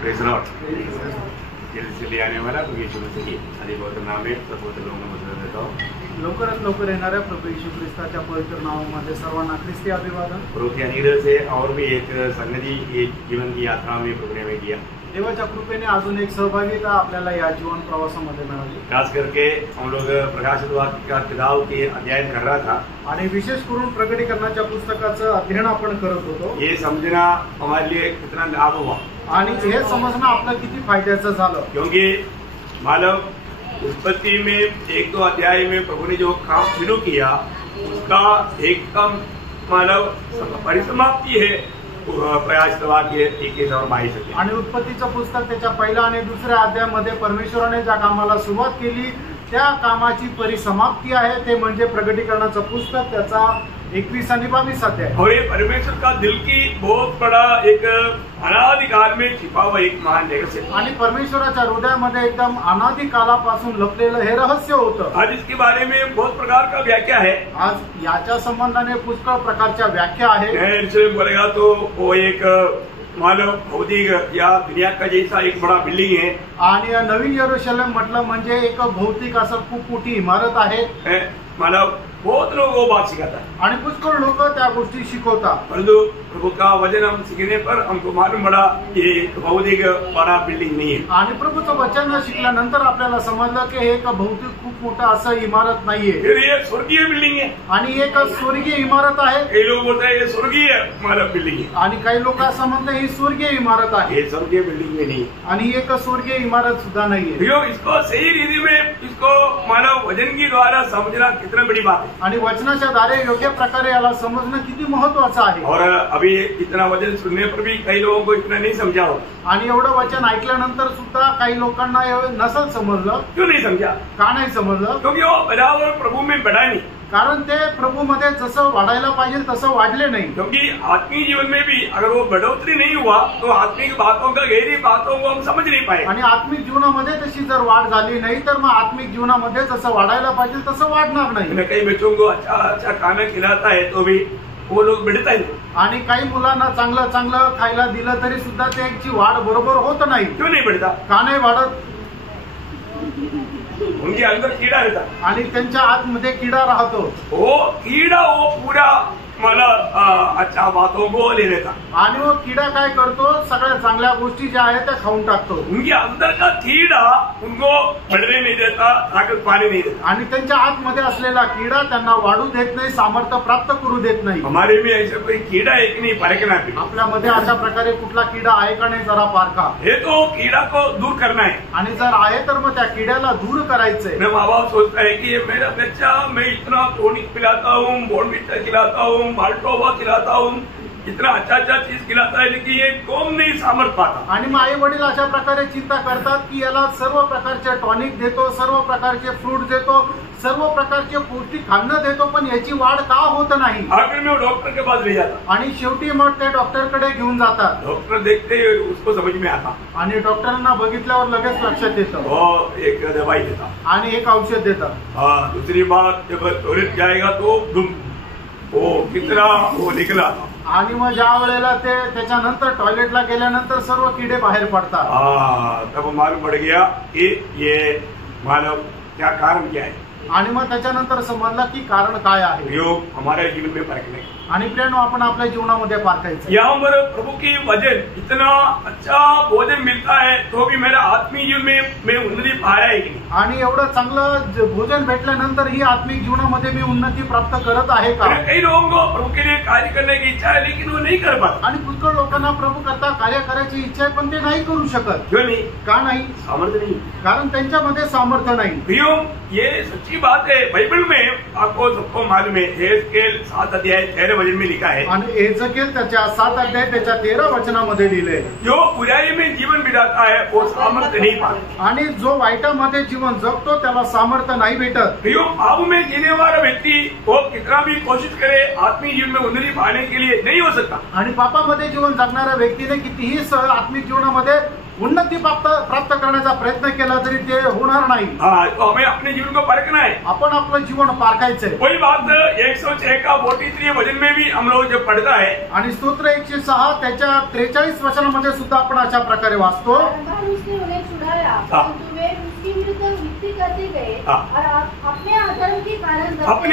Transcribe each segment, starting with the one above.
Praise Lord. जल्दी से ले आने वाला प्रभु यीशु मसीह आदि बहुत नाम में सबूत लोगों को मदद देता हूँ। लवकरात लवकर येणाऱ्या प्रभू येशू ख्रिस्ताच्या पवित्र नावामध्ये सर्वांना ख्रिस्ती अभिवादन। प्रभु की अनुग्रह से और भी एक संगति एक जीवन की यात्रा में प्रभु ने हमें दिया। देवाच्या कृपेने अजून एक सहभागिता आपल्याला या जीवन प्रवासामध्ये मिळाली। खास करके हम लोग प्रकाशित वाक्य का किताब के अध्ययन कर रहा था आणि विशेष करून प्रकटीकरणाच्या पुस्तकाचं अध्ययन आपण करत होतो। ये समझना हमारे लिए कितना लाभ हुआ आणि हे समजणं आपलं किती फायद्याचं झालं, क्योंकि मालूम उत्पत्ति में एक दो अध्याय में प्रभु ने जो काम शुरू किया उसका एकदम मालूम परिसमाप्ति है प्रयास वाक्य 21 और 22। आणि उत्पत्तीचं पुस्तक त्याच्या पहिल्या आणि दुसऱ्या अध्यायामध्ये परमेश्वराने ज्या कामाला सुरुवात केली त्या कामाची परिसमाप्ती आहे, ते म्हणजे प्रकटीकरणाचं पुस्तक त्याचा 21 आणि 22 अध्याय। और ये परमेश्वर का दिल की बहुत बड़ा एक अनादिकाल में छिपा हुआ एक महान रहस्य, आणि परमेश्वराच्या हृदयामध्ये एकदम अनादि कालापासून लपलेलं हे रहस्य होतं। आज इसके बारे में बहुत प्रकार का व्याख्या है। आज याच्या संबंधाने पुष्कळ प्रकारच्या व्याख्या आहेत। बोलेगा तो वो एक मानव भौतिक या दुनिया का जैसा एक बड़ा बिल्डिंग है, आणि नवीन यरूशलेम म्हटलं म्हणजे एक भौतिक असं खूप मोठी इमारत आहे। मानव बहुत लोग वो बात सिखाता है आणि पुष्कळ लोक त्या गोष्टी शिकवतात, परंतु प्रभु का वचन हम सीखने पर हमको मालूम पड़ा ये एक भौतिक बड़ा बिल्डिंग नहीं है। आणि प्रभूचं वचन शिकल्यानंतर आपल्याला समजलं की हे एक भौतिक खूप मोठा असं इमारत नाहीये, फिर ये स्वर्गीय बिल्डिंग है आणि एक स्वर्गीय इमारत आहे। कई लोग बोलते हैं ये स्वर्गीय मानव बिल्डिंग है, आणि काही लोक असं म्हणतात ही स्वर्गीय इमारत आहे, ये स्वर्गीय बिल्डिंग में नहीं, आणि एक स्वर्गीय इमारत सुद्धा नाहीये। इसको सही रीति में इसको मानव वचन की द्वारा समझना कितना बड़ी बात है, आणि वचनाच्या द्वारे योग्य प्रकारे याला समजणं किती महत्वाचं आहे। और अभी इतना वचन सुनने पर भी कई लोगों को इतना नहीं समझा हो। आणि एवढं वचन ऐकल्यानंतर सुद्धा काही लोकांना नसल समजलं। क्यों नहीं समझा? का नाही समजलं? क्योंकि वो बराबर प्रभु में बढ़ा नहीं, कारण ते प्रभू मध्ये जसं वाढायला पाहिजे तसं वाढले नाही। क्योंकि आत्मिक जीवन में भी अगर वो बढ़ोतरी नहीं हुआ तो आत्मिक बातों का गहरी बातों को हम समझ नहीं पाए। आणि आत्मिक जीवनामध्ये तशी जर वाढ झाली नाही तर मग आत्मिक जीवनामध्ये जसं वाढायला पाहिजे तसं वाढणार नाही। कई बच्चों को अच्छा अच्छा खाना खिलाता है तो भी वो लोग बढ़ता ही, आणि काही मुलांना चांगलं चांगलं खायला दिलं तरी सुद्धा त्यांची वाढ बरोबर होत नाही। क्यों नहीं बढ़ता? का नाही वाढत? उनके अंदर कीड़ा रहता, आणि त्यांच्या आतमध्ये किडा राहतो। वो कीड़ा वो पूरा मतलब अच्छा बातों को ले लेता, आणि वो किडा काय करतो, सगळ्या चांगल्या गोष्टी ज्या आहेत त्या खाऊन टाकतो। उनके अंदर का कीड़ा उनको बढ़ने नहीं देता, ताकत पाने नहीं देता, आणि त्यांच्या आतमध्ये असलेला किडा त्यांना वाढू देत नाही, सामर्थ्य प्राप्त करू देत नाही। हमारे में ऐसा कोई कीड़ा है कि नहीं परखना भी, आपल्यामध्ये अशा प्रकारे कुठला किडा आहे का नाही जरा पारखा। ये तो कीड़ा को दूर करना है, आणि जर आहे तर मग त्या किड्याला दूर करायचंय। मैं माँ बाप सोचता है कि ये मेरा बच्चा, मैं इतना टॉनिक पिलाता हूँ, बॉर्नविटा खिलाता हूँ, माल्टोवा खिलाता हूँ, इतना अच्छा अच्छा चीज खिलाता है, लेकिन ये कौन नहीं सामर्थ पाता। आणि मग आई वडील अशा प्रकारे चिंता करतात की याला सर्व प्रकारचे टॉनिक देतो, सर्व प्रकारचे फ्रूट देतो, सर्व प्रकारचे पौष्टिक अन्न देतो, पण याची वाढ का होत नाही। आखिर में वो डॉक्टर के पास ले जाता, आणि शेवटी मग ते डॉक्टरकडे घेऊन जातात। डॉक्टर देखते ही उसको समझ में आता, आणि डॉक्टरांना बघितल्यावर लगेच लक्षात येतं, वो एक दवाई देता, आणि एक औषध देतात। हाँ, दूसरी बात जब टॉयलेट जाएगा तो वो कितना वो निकला, आणि मग ज्या वेळेला ते त्याच्यानंतर टॉयलेटला गेल्यानंतर सर्व किडे बाहेर पडतात। तब मालूम पड़ गया कि ये मानव क्या कारण क्या है, आणि मग त्याच्यानंतर समजलं की कारण काय आहे। योग हमारे जीवन में फर्क नहीं, आणि प्रेरणा आपण आपल्या जीवनामध्ये पारखायचं। यहाँ पर प्रभु की वचन इतना अच्छा भोजन मिलता है तो भी मेरा आत्मिक जीवन में मैं उन्नति पा रहा है कि नहीं, आणि एवढं चांगलं भोजन भेटल्यानंतर ही आत्मिक जीवनामध्ये मी उन्नती प्राप्त करत आहे का। कई लोगों को प्रभु के लिए कार्य करने की इच्छा है लेकिन वो नहीं कर पाता। आणि पुष्कळ लोकांना प्रभु करता कार्य करायची इच्छा आहे पण ते नाही करू शकत। क्यों नहीं? का नाही? सामर्थ्य नहीं, कारण त्यांच्यामध्ये सामर्थ्य नाही। प्रियो ये सच्ची बात है, बाइबल में आपको सबको मालूम है, एहेजकेल 7 अध्याय 13 वचन में लिखा है, आणि एहेजकेल त्याच्या 7 अध्याय त्याच्या 13 वचनामध्ये लिहिलंय, जो बुराई में जीवन बिताता है वो सामर्थ्य नहीं पाता। आणि जो वाईटामध्ये जीवन जगतो त्याला सामर्थ्य नाही भेटत। प्रियो पाप में जीने वाला व्यक्ति वो कितना भी कोशिश करे आत्मिक जीवन में उन्नति पाने के लिए नहीं हो सकता। आणि पापामध्ये जीवन जगणाऱ्या व्यक्तीने कितीही आत्मिक जीवनामध्ये उन्नती प्राप्त करण्याचा प्रयत्न केला तरी ते होणार नाही. हाँ, तो हमें अपने जीवन को परखना है. आपण आपलं जीवन पारखायचंय. कोई बात 106 का 43 वचन में भी हम लोग जब पढ़ता है, आणि स्तोत्र 106 त्याच्या 43 वचनामध्ये सुद्धा आपण अशा प्रकारे वाचतो. उसने उन्हें छुड़ाया, परंतु वे उसके विरुद्ध युक्ति करते गए और अपने अधर्म के कारण दबते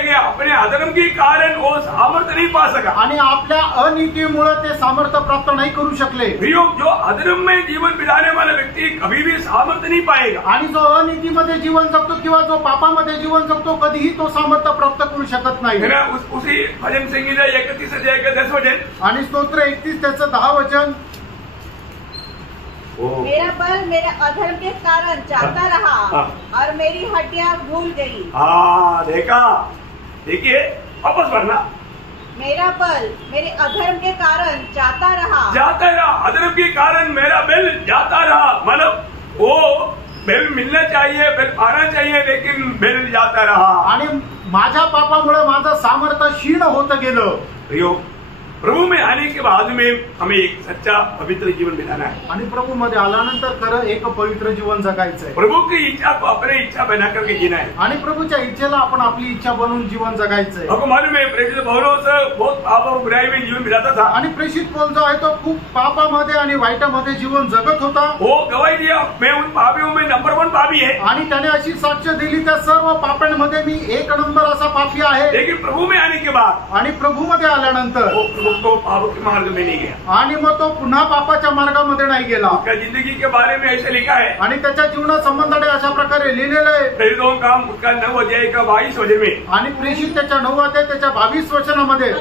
गए. अपने अधर्म के कारण वो सामर्थ्य नहीं पा सका. आणि आपल्या अनीतीमुळे ते सामर्थ्य प्राप्त नाही करू शकले. जो अधर्म में जीवन बिताने वाला व्यक्ति कभी भी सामर्थ्य नहीं पाएगा. आणि जो अनीतीमध्ये जीवन जगतो किंवा जो पापामध्ये जीवन जगतो कधीही तो सामर्थ्य प्राप्त करू शकत नाही. उसी भजन संगीता 31 अध्याय का 10 वचन आणि स्तोत्र 31 त्याचं 10 वचन. मेरा बल मेरे अधर्म के कारण जाता रहा और मेरी हड्डियां भूल गई. हाँ, देखिए वापस पढ़ना. मेरा बल मेरे अधर्म के कारण जाता रहा. अधर्म के कारण मेरा बल जाता रहा. मतलब वो बेल मिलना चाहिए, बेल पाना चाहिए, लेकिन बेल जाता रहा. आणि माझ्या पापामुळे माझं सामर्थ्य क्षीण होत गेलं. प्रभु में आने के बाद में हमें एक सच्चा पवित्र जीवन बिताना है. आणि प्रभु मध्ये आल्यानंतर खरं एक पवित्र जीवन जगायचं आहे. प्रभु की इच्छा को अपने इच्छा बना करके जीना है. आणि प्रभूच्या इच्छेला आपण आपली इच्छा बनवून जीवन जगायचं आहे. आपको मालूम है प्रेषित पौलुस बहुत पाप और बुराई में जीवन बिताता था. आणि प्रेषित पौल जो आहे तो खूप पापामध्ये आणि वाईटामध्ये जीवन जगत होता. वो गवाही दिया, मैं उन पापियों में नंबर 1 पापी है. आणि त्याने अशी साक्ष दिली त्या सर्व पाप्यांमध्ये मी 1 नंबर असा पापी आहे. लेकिन प्रभु में आने के बाद आणि प्रभूमध्ये आल्यानंतर तो पाप के मार्ग में नहीं गया. आणि मग तो पुन्हा पापाच्या मार्गामध्ये नाही गेला. उसका जिंदगी के बारे में ऐसे लिखा है. आणि त्याच्या जीवना संबंधाने अशा प्रकारे लिहिलेलं आहे. प्रेरितों का उसका 9 अध्याय का 22 वचन में. आणि प्रेषित त्याच्या 9 अध्याय त्याच्या 22 वचनामध्ये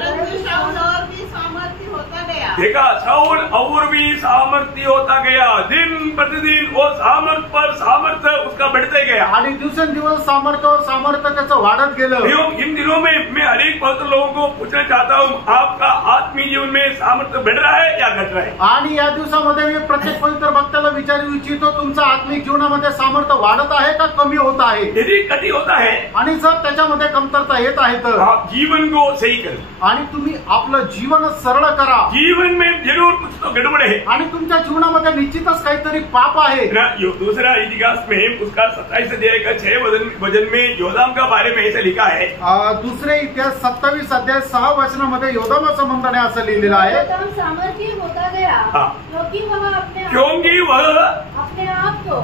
देखा, शाऊल और भी सामर्थ्य होता गया. दिन प्रतिदिन वो सामर्थ पर सामर्थ्य उसका बढ़ते गया. आणि दिवसेंदिवस सामर्थ्यावर सामर्थ्य त्याचं वाढत गेलं. इन दिनों में मैं अनेक पवित्र लोगों को पूछना चाहता हूँ, आपका आत्मीय जीवन में सामर्थ्य बढ़ रहा है या घट रहा है? आणि या दिवसामध्ये मी प्रत्येक पवित्र भक्ताला विचारू इच्छितो, तुमचा आत्मिक जीवनामध्ये सामर्थ्य वाढत आहे का कमी होत आहे? यदि कमी होता है, आणि जर त्याच्यामध्ये कमतरता येत आहे तर आप जीवन को सही करें. आणि तुम्ही आपलं जीवन सरळ करा. जीवन में जरूर कुछ तो गड़बड़ है. आणि तुमच्या जीवनामध्ये निश्चितच काहीतरी पाप आहे. दूसरा इतिहास में उसका 27 अध्याय का 6 वचन में योदाम का बारे में ऐसा लिखा है. दुसरे इतिहास 27 अध्याय 6 वचनामध्ये योदामा संबंधाने असं लिहिलेलं आहे. सामर्थ्य होता गया, क्योंकि वह अपने आप को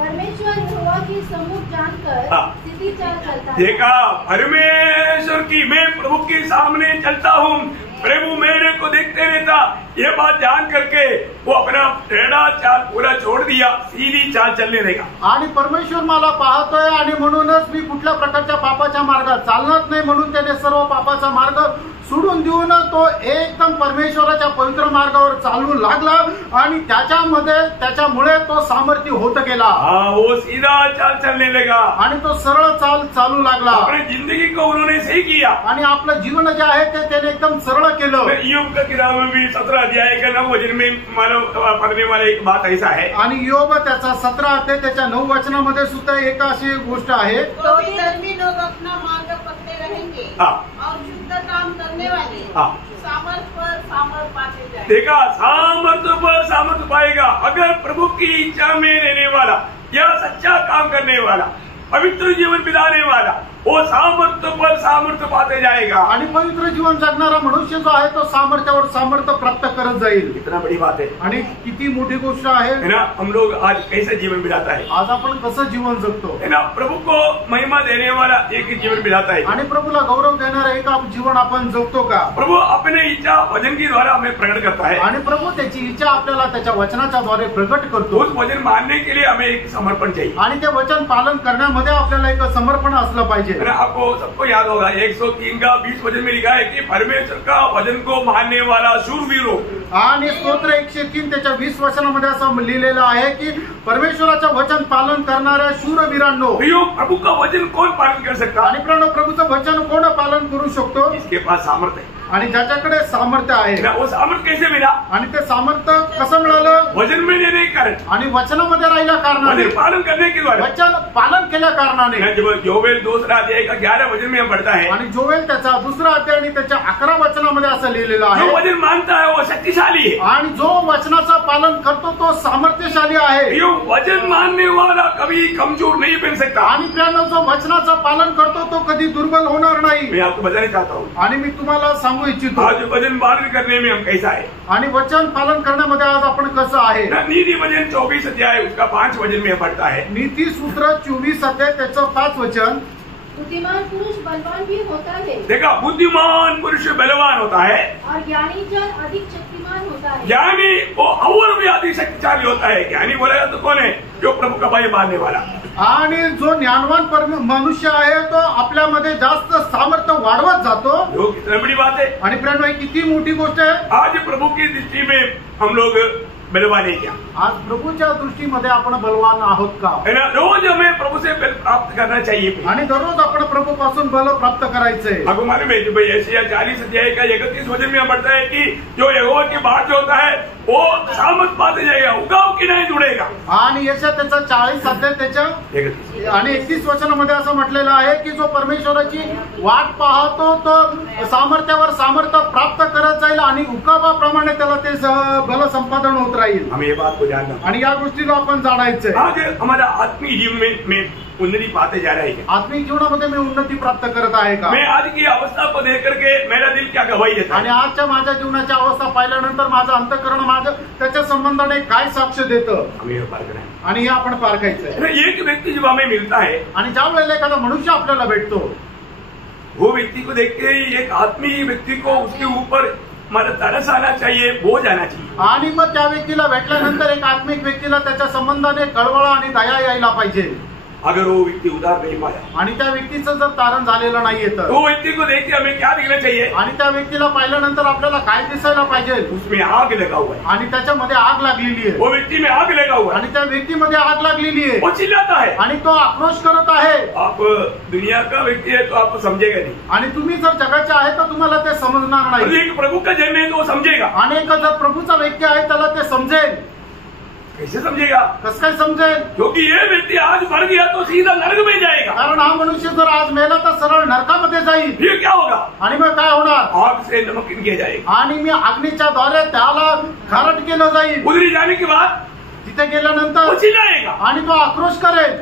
परमेश्वर यहोवा की सम्मुख जानकर सीधी चाल चलता. देखा, परमेश्वर की, मैं प्रभु के सामने चलता हूँ, प्रभु मेरे को देखते रहता. ये बात जान करके वो अपना टेढ़ा चाल पूरा छोड़ दिया, सीधी चाल चलने लगा. आणि परमेश्वर मला पाहतोय आणि म्हणूनच मी कुठल्या प्रकारच्या पापाच्या मार्गात चालणार नाही, म्हणून त्याने सर्व पापाचा मार्ग सोडून देऊन तो एकदम परमेश्वराच्या पवित्र मार्गावर चालू लागला. आणि त्याच्यामुळे तो सामर्थ्य होत गेला. वो सीधा चाल चलने लगा. आणि तो सरळ चाल चालू लागला. अपनी जिंदगी को उन्होंने सही किया. आणि आपलं जीवन जे आहे ते त्याने एकदम सरळ केलं. योग का किताब में भी 17 अध्याय का 9 वचन में मानव पढ़ने वाला एक बात ऐसा है. आणि योग त्याचा 17 अध्याय त्याच्या 9 वचनामध्ये सुद्धा एक अशी गोष्ट आहे. तो धर्मी लोग अपना मार्ग पकड़े रहेंगे और शुद्ध काम करने वाले सामर्थ पर सामर्थ पाते जाएंगे. देखा, सामर्थ्य पर सामर्थ्य पाएगा. अगर प्रभु की इच्छा में रहने वाला या सच्चा काम करने वाला, पवित्र जीवन बिताने वाला, वो सामर्थ्य पर सामर्थ्य पाते जाएगा. आणि पवित्र जीवन जगणारा मनुष्य जो आहे तो सामर्थ्यावर सामर्थ्य प्राप्त करत जाईल. कितना बड़ी बात है. आणि किती मोठी गोष्ट आहे ना. हम लोग आज कैसे जीवन बिताता है? आज आपण कसं जीवन जगतो है ना. प्रभु को महिमा देने वाला एक जीवन बिताता है. आणि प्रभूला गौरव देणारा एक जीवन आपण जगतो का? प्रभु अपने इच्छा वचन के द्वारा हमें प्रकट करता है. आणि प्रभू त्याची इच्छा आपल्याला त्याच्या वचनाच्या द्वारे प्रकट करतो. उस वचन मानने के लिए हमें एक समर्पण चाहिए. आणि ते वचन पालन करण्यामध्ये आपल्याला एक समर्पण असलं पाहिजे. आपको सबको याद होगा 103 का 20 वचन में लिखा है कि परमेश्वर का वचन को मानने वाला शूरवीर हो. आणि स्तोत्र 103 त्याच्या 20 वचनामध्ये असं लिहिलेलं आहे की परमेश्वराचं वचन पालन करणाऱ्या शूरवीरांनो. प्रभु का वचन कौन पालन कर सकता? आणि प्रभूचं वचन कोण पालन करू शकतो? इसके पास सामर्थ्य है. आणि ज्याच्याकडे सामर्थ्य आहे. वो सामर्थ्य कैसे मिला? आणि ते सामर्थ्य कसं मिळालं? वचन में रहने के कारण. आणि वचनामध्ये राहिल्या कारणाने, वचन पालन करने के द्वारा, वचन पालन केल्या कारणाने. जब योवेल 2 अध्याय का 11 वचन में हम पढ़ता है. आणि जोवेल त्याचा 2 अध्याय आणि त्याच्या 11 वचनामध्ये असं लिहिलेलं आहे. जो वचन मानता है वो शक्तिशाली है. आणि जो वचनाचं पालन करतो तो सामर्थ्यशाली आहे। यो वचन मानने वाला कभी कमजोर नहीं बन सकता। आणि प्रियांनो, जो वचनाचं पालन करतो तो कधी दुर्बल होणार नाही। मैं आपको बताना चाहता हूँ, आणि मी तुम्हाला सांगू इच्छितो, आज वचन पालन करने में हम कैसा है, आणि वचन पालन करण्यामध्ये आज आपण कसं आहे। नीति वचन 24 अध्याय उसका 5 वचन में पढ़ता है। नीति सूत्र 24 अध्याय त्याचं 5 वचन, बुद्धिमान पुरुष बलवान भी होता है। देखा, बुद्धिमान पुरुष बलवान होता है और ज्ञानी जन अधिक शक्तिमान होता है। ज्ञानी वो और भी अधिक शक्तिशाली होता है। ज्ञानी बोला तो कौन है? जो प्रभु का भय मानने वाला। आणि जो ज्ञानवान मनुष्य आहे तो आपल्यामध्ये जास्त सामर्थ्य वाढवत जातो। जो कितनी बड़ी बात है। आणि प्रियांनो, ही किती मोठी गोष्ट आहे। आज प्रभु की दृष्टि में हम लोग बलवान है क्या? आज प्रभूच्या दृष्टीमध्ये आपण बलवान आहोत का? है ना? रोज हमें प्रभु से बल प्राप्त करना चाहिए आणि दररोज आपण प्रभू पासून बल प्राप्त करायचंय। आपको मालूम है भाई, यशायाह 40 अध्याय का 31 वचन में पढ़ता है कि जो यहोवा की बात जो होता है वो सामर्थ पाते जाएगा, उगाव की नहीं जुड़ेगा। आणि यशायाह त्याचा 40 अध्याय त्याच्या 31 आणि 31 वचनामध्ये असं म्हटलेलं आहे की जो परमेश्वराची वाट पाहतो तो सामर्थ्यावर सामर्थ्य प्राप्त करत जाईल आणि उकाबाप्रमाणे त्याला ते बल संपादन होत राहील। हमें ये बात को जानना, आणि या गोष्टीला आपण जाणायचंय। आज हमारा आत्मीय जीवन में उन्नति पाते जा रहा है क्या? आत्मिक जीवनामध्ये मी उन्नती प्राप्त करत आहे का? मैं आज की अवस्था को देख करके मेरा दिल क्या गवाही देता आणि है? आजच्या माझ्या जीवनाची अवस्था पाहिल्यानंतर माझं अंतःकरण माझं त्याच्या संबंधाने काय साक्ष देतं, हमें ये पार करना है। आणि हे आपण पारखायचंय। एक व्यक्ति जब हमें मिलता है, आणि ज्या वेळेला एखादा मनुष्य आपल्याला भेटतो, वो व्यक्ति को देख के ही एक आत्मीय व्यक्ति को उसके ऊपर मतलब तरस आना चाहिए, बोझ आना चाहिए। आणि मग त्या व्यक्तीला भेटल्यानंतर एक आत्मिक व्यक्तीला त्याच्या संबंधाने कळवळा आणि दया यायला पाहिजे। अगर वो व्यक्ति उधार नहीं पाया, आणि त्या व्यक्तीचं जर तारण झालेलं नाहीये तर तो व्यक्ति को देख के हमें क्या दिखना चाहिए? आणि त्या व्यक्तीला पाहिल्यानंतर आपल्याला काय दिसायला पाहिजे? उसमें आग लगा हुआ है, आणि त्याच्यामध्ये आग लागलेली आहे। वो व्यक्ति में आग लगा हुआ है, आणि त्या व्यक्तीमध्ये आग लागलेली आहे। वो चिल्लाता है, आणि तो आक्रोश करत आहे। आप दुनिया का व्यक्ति है तो आपको समझेगा नहीं, आणि तुम्ही जर जगाचे आहे तर तुम्हाला ते समजणार और नाही। एक प्रभु का जन है तो वो समझेगा। आणि एक जर प्रभूचा व्यक्ती आहे त्याला ते समजेल। कैसे समझेगा? कसं काय समजेल? क्योंकि ये व्यक्ति आज मर गया तो सीधा नरक में जाएगा। कारण हा मनुष्य जर आज मेला तर सरळ नरकामध्ये जाईल। फिर क्या होगा? आणि मग काय होणार? आग से नमक किया जाएगा। आणि मी अग्नीच्या द्वारे त्याला खारट केलं जाईल। उधरी जाने के बाद तिथे वो गेल्यानंतर चिल्लाएगा, आणि तो आक्रोश करेल।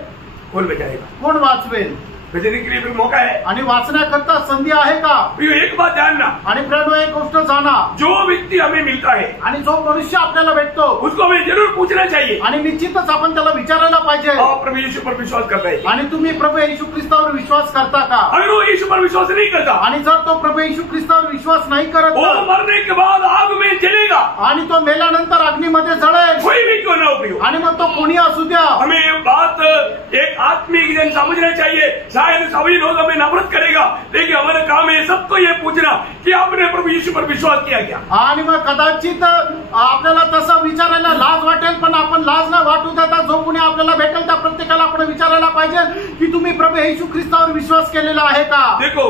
कौन बचाएगा? कोण वाचवेल? बचने के लिए भी मौका है। आणि वाचण्याकरता संधी आहे का? प्रियो, एक बात जानना, आणि प्रियांनो, एक गोष्ट जाणा, जो व्यक्ति हमें मिलता है आणि जो मनुष्य आपल्याला भेटतो उसको हमें जरूर पूछना चाहिए, आणि निश्चितच आपण त्याला विचारायला पाहिजे, आप प्रभु यीशु पर विश्वास करता है? आणि तुम्ही प्रभू येशू ख्रिस्तावर विश्वास करता का? अगर वो यीशु पर विश्वास नहीं करता, आणि जर तो प्रभू येशू ख्रिस्तावर विश्वास नाही करत वो तर, मरने के बाद आग में जलेगा, आणि तो मेल्यानंतर अग्नीमध्ये जळेल। कोई भी क्यों ना हो प्रियो। आणि मग तो कोणी असू द्या, हमें ये बात एक आत्मिक जन समझना चाहिए। शायद सभी लोग हमें नफरत करेगा, लेकिन हमारा काम है सबको ये पूछना कि आपने प्रभु यीशु पर विश्वास किया क्या? आणि मग कदाचित आपल्याला तसं विचारायला लाज वाटेल, पण आपण लाज न वाटू देता जो कोणी आपल्याला भेटेल त्या प्रत्येकाला आपण विचारायला पाहिजे की तुम्ही प्रभू येशू ख्रिस्तावर विश्वास केलेला आहे का? देखो,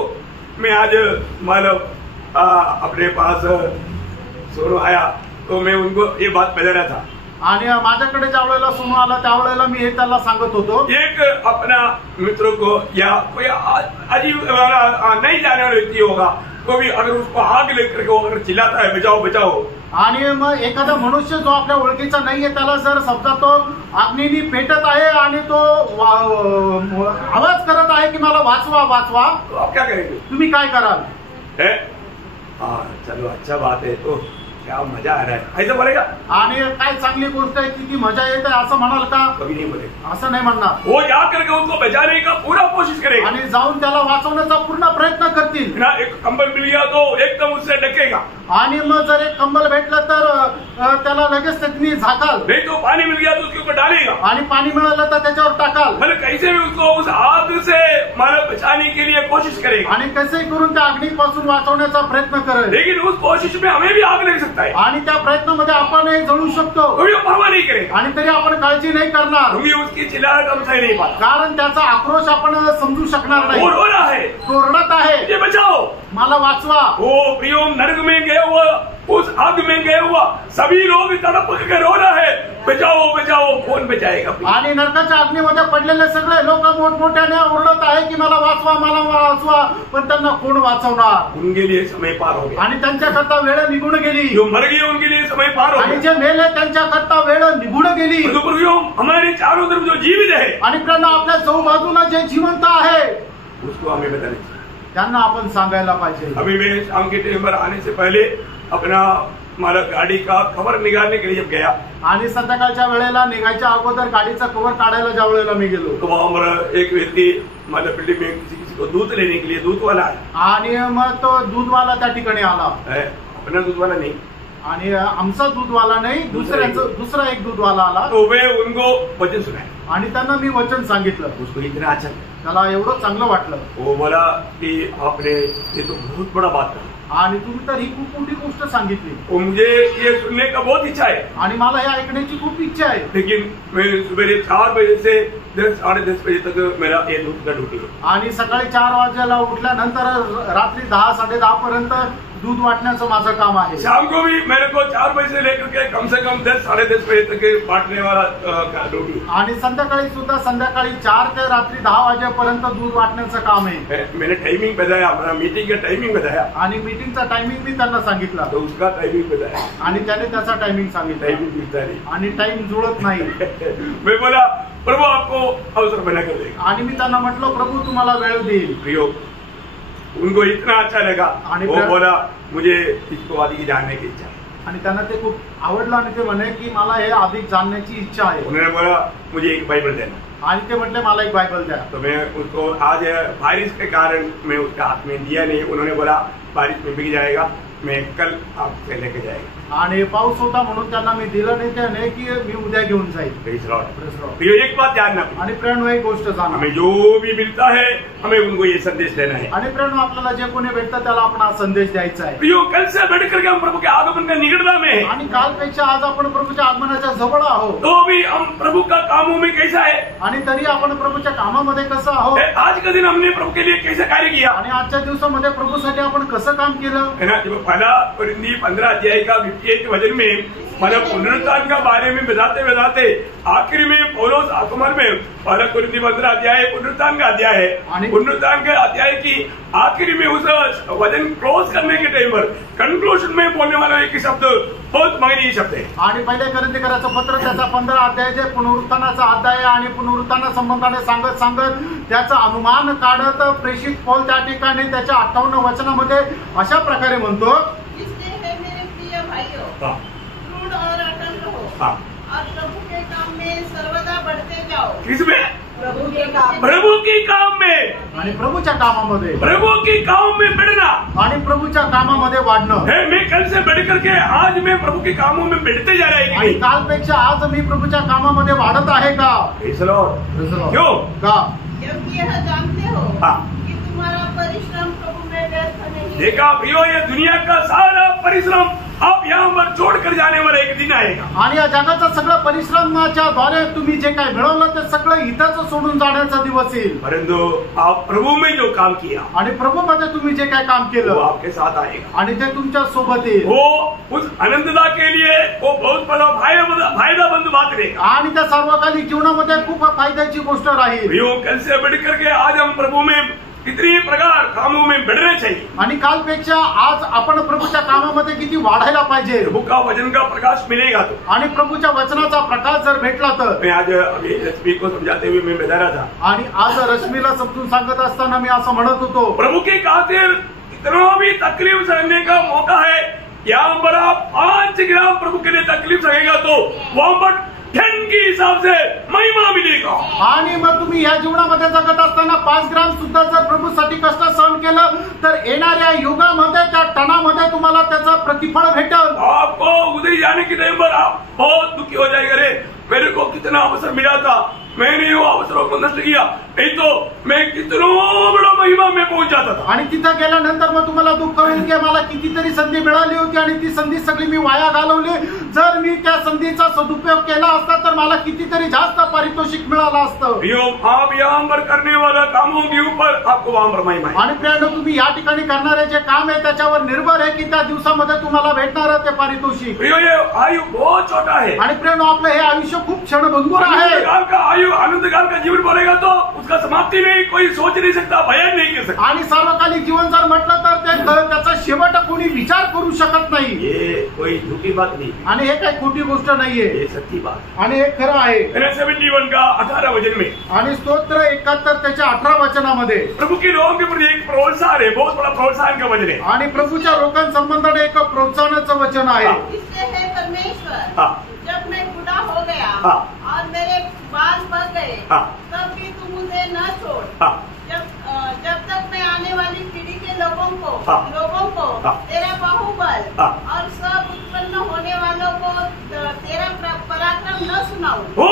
मैं आज मानव अपने पास सोनू आया तो मैं उनको ये बात बता रहा था। आणि माझ्याकडे ज्या वेळेला सोनू आला त्यावेळेला मी हे त्याला सांगत होतो, एक अपना मित्रों को या कोई अजीब नहीं जाने वाला व्यक्ति होगा तो भी अगर उसको आग लेकर के अगर चिल्लाता है बचाओ बचाओ, आणि मग एखादा मनुष्य जो आपल्या ओळखीचा नाहीये त्याला जर समजा तो अग्नीने पेटत आहे आणि तो आवाज करत आहे की मला वाचवा वाचवा, तो आप क्या करेंगे? तुम्ही काय कराल? चलो अच्छा बात है, तो क्या मजा आ रहा है ऐसा बोलेगा? आणि काय चांगली गोष्ट आहे किती मजा येते असं म्हणाल का? कभी नहीं बोलेगा। असं नाही म्हणणार। वो जाकर के उसको बचाने का पूरा कोशिश करेगा, आणि जाऊन त्याला वाचवण्याचा पूर्ण प्रयत्न करतील। ना एक कंबल मिल गया तो एकदम उससे ढकेगा, आणि मग जर एक कंबल भेटलं तर त्याला लगेच त्यांनी झाकाल, नहीं तो पानी मिल गया तो उसके ऊपर डालेगा, आणि पाणी मिळालं तर त्याच्यावर टाकाल, मतलब कैसे भी उसको उस आग से मानव बचाने के लिए कोशिश करेगा, आणि कसंही करून त्या अग्नीपासून वाचवण्याचा प्रयत्न करेल। लेकिन उस कोशिश में हमें भी आग लग सकता है, आणि त्या प्रयत्नामध्ये आपण जळू शकतो, कोई परवाह नहीं करेगा, आणि तरी आपण काळजी नाही करणार, क्योंकि उसकी चिल्लाहट हम सह नहीं पाता। कारण त्याचा आक्रोश आपण समजू शकणार नाही। वो रो रहा है, तो रडत आहे, ये बचाओ, मला वाचवा। वो प्रियो नरक में गया हुआ, उस आग में गया हुआ सभी लोग तड़प कर रो रहा है, बचाओ बचाओ, कौन बचाएगा? आणि नरकाच्या अग्नीमध्ये पडलेले सगळे लोक मोठमोठ्याने ओरडत आहे की मला वाचवा मला वाचवा, पण त्यांना कोण वाचवणार? उनके लिए समय पार हो गया, आणि त्यांच्याकरता वेळ निघून गेली, जो मर गए उनके लिए समय पार हो आणि जे मेले त्यांच्या करता वेळ निघून गेली. हमारे चारों तरफ जो जीवित है आणि प्रेरणा आपल्या चौबाजूला जे जिवंत आहे उसको हमें बताना चाहिए. त्यांना आपण सांगायला पाहिजे. अभी मैं शाम के टाइम पर आने से पहले अपना हमारा गाड़ी का कवर निकालने के लिए जब गया आणि संध्याकाळच्या वेळेला निघायच्या अगोदर गाडीचा कवर काढायला ज्या वेळेला मी गेलो तो वहाँ हमारा एक व्यक्ति हमारे बिल्डिंग में किसी को दूध लेने के लिए दूध वाला है. आणि मग तो दूधवाला त्या ठिकाणी आला. अपना दूध वाला नहीं आणि आमचा दूधवाला नाही दुसरा एक दूधवाला आला. तो मैं उनको वचन सुनाया आणि त्यांना मी वचन सांगितलं. उसको इतना अच्छा त्याला एवढं चांगलं वाटलं. वो बोला कि आपने ये तो बहुत बड़ा बात करी आणि तुम्ही तर ही खूप मोठी गोष्ट सांगितली. मुझे ये सुनने का बहुत इच्छा है आणि मला हे ऐकण्याची खूप इच्छा आहे. लेकिन मैं सुबह 4 बजे से 10-10:30 बजे तक मेरा ये दूध का ड्यूटी है. आणि सकाळी 4 वाजेला उठल्यानंतर रात्री 10-10:30 पर्यंत दूध वाटण्याचं माझं काम आहे. शाम को भी मेरे को 4 बजे से लेकर के कम से कम 10-10:30 बजे तक बांटने वाला ड्यूटी. आणि संध्याकाळी सुद्धा संध्याकाळी 4 ते रात्री 10 वाजेपर्यंत दूध वाटण्याचं काम आहे. मैंने टाइमिंग बताया, हमारा मीटिंग का टाइमिंग बताया आणि मीटिंगचा टायमिंग मी त्यांना सांगितला. तो उसका टाइमिंग बताया आणि त्याने त्याचा टायमिंग सांगितला. टाइमिंग मिलता नहीं आणि टाइम जुळत नाही. मैं बोला प्रभु आपको अवसर बना कर देगा. आणि मी त्यांना म्हटलं प्रभू तुम्हाला वेळ देईल. प्रियो उनको इतना अच्छा लगा. वो बोला मुझे इसको अधिक जानने की इच्छा है. आणि त्यांना ते खूप आवडलं आणि ते म्हणे की मला हे अधिक जाणण्याची इच्छा आहे. उन्होंने बोला मुझे एक बाइबल देना. आणि ते म्हटले मला एक बाइबल द्या. तो मैं उसको आज बारिश के कारण मैं उसका हाथ में दिया नहीं. उन्होंने बोला बारिश में बिक जाएगा, मैं कल आपसे लेके जाएगा. आणि पाऊस होता म्हणून त्यांना मी दिलं नाही. त्याने की मी उद्या घेऊन जाईल. एक बात जानना. आणि प्रेरणा एक गोष्ट जाणा, हमें जो भी मिलता है हमें उनको ये संदेश देना है. आणि प्रेरणा आपल्याला जे कोणी भेटतं त्याला आपण हा संदेश द्यायचा आहे. प्रियो कल से बढ़ करके हम प्रभु के आगमन का निकटता में है. आणि कालपेक्षा आज आपण प्रभूच्या आगमनाच्या जवळ आहोत. तो भी हम प्रभु का कामों में कैसा है. आणि तरी आपण प्रभूच्या कामामध्ये कसं आहोत. आज का दिन हमने प्रभु के लिए कैसे कार्य किया. आणि आजच्या दिवसामध्ये प्रभूसाठी आपण कसं काम केलं. पहला कोरिन्थी 15 अध्याय का 58 वचन में मतलब पुनरुत्थान का बारे में बताते बताते आखिरी में पौलुस आगमन में पहला कोरिन्थी 15 अध्याय पुनरुत्थान का अध्याय है. पुनरुत्थान के अध्याय की आखिरी में उस वचन क्लोज करने के टाइम पर कंक्लूजन में बोलने वाला एक शब्द बहुत महत्वपूर्ण शब्द है. आणि पहिल्या कोरिन्थीकराचं पत्र त्याचा 15 अध्याय जे पुनरुत्थानाचा अध्याय आहे. आणि पुनरुत्थाना संबंधाने सांगत त्याचा अनुमान काढत प्रेषित पौल त्या ठिकाणी त्याच्या 58 वचनामध्ये अशा प्रकारे म्हणतो. और अटल रहो. और प्रभु के काम में सर्वदा बढ़ते जाओ. किसमें. प्रभु के काम. प्रभु के काम में. आणि प्रभूच्या कामामध्ये. प्रभु के काम में बढ़ना. आणि प्रभूच्या कामामध्ये वाढणं. मैं कल से बढ़ करके आज मैं प्रभु के कामों में बढ़ते जा रहा है. आणि कालपेक्षा आज मी प्रभूच्या कामामध्ये वाढत आहे का. क्यों का. क्योंकि यह जानते हो कि तुम्हारा परिश्रम प्रभु में व्यर्थ नहीं. देखा प्रियो ये दुनिया का सारा परिश्रम आप यहाँ पर छोड़ कर जाने वाला एक दिन आएगा. आणि या जगाचा सगळं परिश्रमाच्या द्वारे तुम्ही जे काय मिळवलं ते सगळं इथंच सोडून जाण्याचा दिवस येईल. परंतु आप प्रभु में जो काम किया आणि प्रभू मध्ये तुम्ही जे काय काम केलं वो आपके साथ आएगा. आणि ते तुमच्या सोबत येईल. वो उस अनंतता के लिए वो बहुत बड़ा फायदा बंद बात रहेगा. आणि त्या सार्वकालिक जीवनामध्ये खूप फायद्याची गोष्ट राहील. कल से बढ़ करके आज हम प्रभु में कितनी प्रकार कामों में बढ़ना चाहिए. आणि कालपेक्षा आज आपण प्रभूच्या कामामध्ये किती वाढायला पाहिजे. प्रभु का वचन का प्रकाश मिलेगा तो. आणि प्रभूच्या वचनाचा प्रकाश जर भेटला तर. मैं आज अभी रश्मि को समझाते हुए मैं बता रहा था. आणि आज रश्मीला समजून सांगत असताना मी असं म्हणत होतो. प्रभु के खातिर इतना भी तकलीफ सहने का मौका है. यहाँ पर आप 5 ग्राम प्रभु के लिए तकलीफ सहेगा तो वहां पर 10 के हिसाब से महिमा मिलेगा. आणि मग तुम्ही या जीवनामध्ये जगत असताना 5 ग्राम सुद्धा जर प्रभूसाठी कष्ट सहन केलं तर येणाऱ्या युगामध्ये त्या टणामध्ये तुम्हाला त्याचं प्रतिफळ भेटेल. आपको उधर जाने के टाइम पर आप बहुत दुखी हो जाएगा. रे मेरे को कितना अवसर मिला था, मैंने वो अवसरों को नष्ट किया, नहीं तो मैं कितना बड़ा महिमा में पहुंच जाता था. आणि तिथं गेल्यानंतर मग तुम्हाला दुःख होईल की मला कितीतरी संधी मिळाली होती आणि ती संधी सगळी मी वाया घालवली. जर मी त्या संधीचा सदुपयोग केला असता तर मला कितीतरी जास्त पारितोषिक मिळालं असतं. आप यहाँ पर करने वाला कामों के ऊपर आपको वहां पर महिमा. आणि प्रेरणा तुम्ही या ठिकाणी करणारे जे काम आहे त्याच्यावर निर्भर आहे की त्या दिवसामध्ये तुम्हाला भेटणार ते पारितोषिक. ये आयु बहुत छोटा है. आणि प्रेरणा आपलं हे आयुष्य खूप क्षणभंगुर आहे. आयु अनंतकाल का जीवन बोलेगा तो उसका समाप्ति नहीं कोई सोच नहीं सकता, बयान नहीं कर सकता. आणि सार्वकालिक जीवन जर म्हटलं तर त्याचा शेवट कोणी विचार करू शकत नाही. ये कोई झूठी बात नहीं, आणि हे काही खोटी गोष्ट नाहीये, ये सच्ची बात. आणि हे खरं आहे. 71 का 18 वचन में, आणि स्तोत्र 71 त्याच्या 18 वचनामध्ये प्रभु के लोगों के प्रति एक प्रोत्साहन है, बहुत बड़ा प्रोत्साहन का वचन है. आणि प्रभूच्या लोकांसंबंधाने एक प्रोत्साहनाचं वचन आहे. इससे है परमेश्वर, हाँ. जब मैं बूढ़ा हो गया हाँ. और मेरे बाल बढ़ गए, हाँ. तब भी तू मुझे न छोड़. हाँ. जब तक मैं आने वाली पीढ़ी के लोगों को हाँ. तेरा बाहुबल हाँ. और सब उत्पन्न होने वालों को तेरा पराक्रम न सुनाऊं. ओ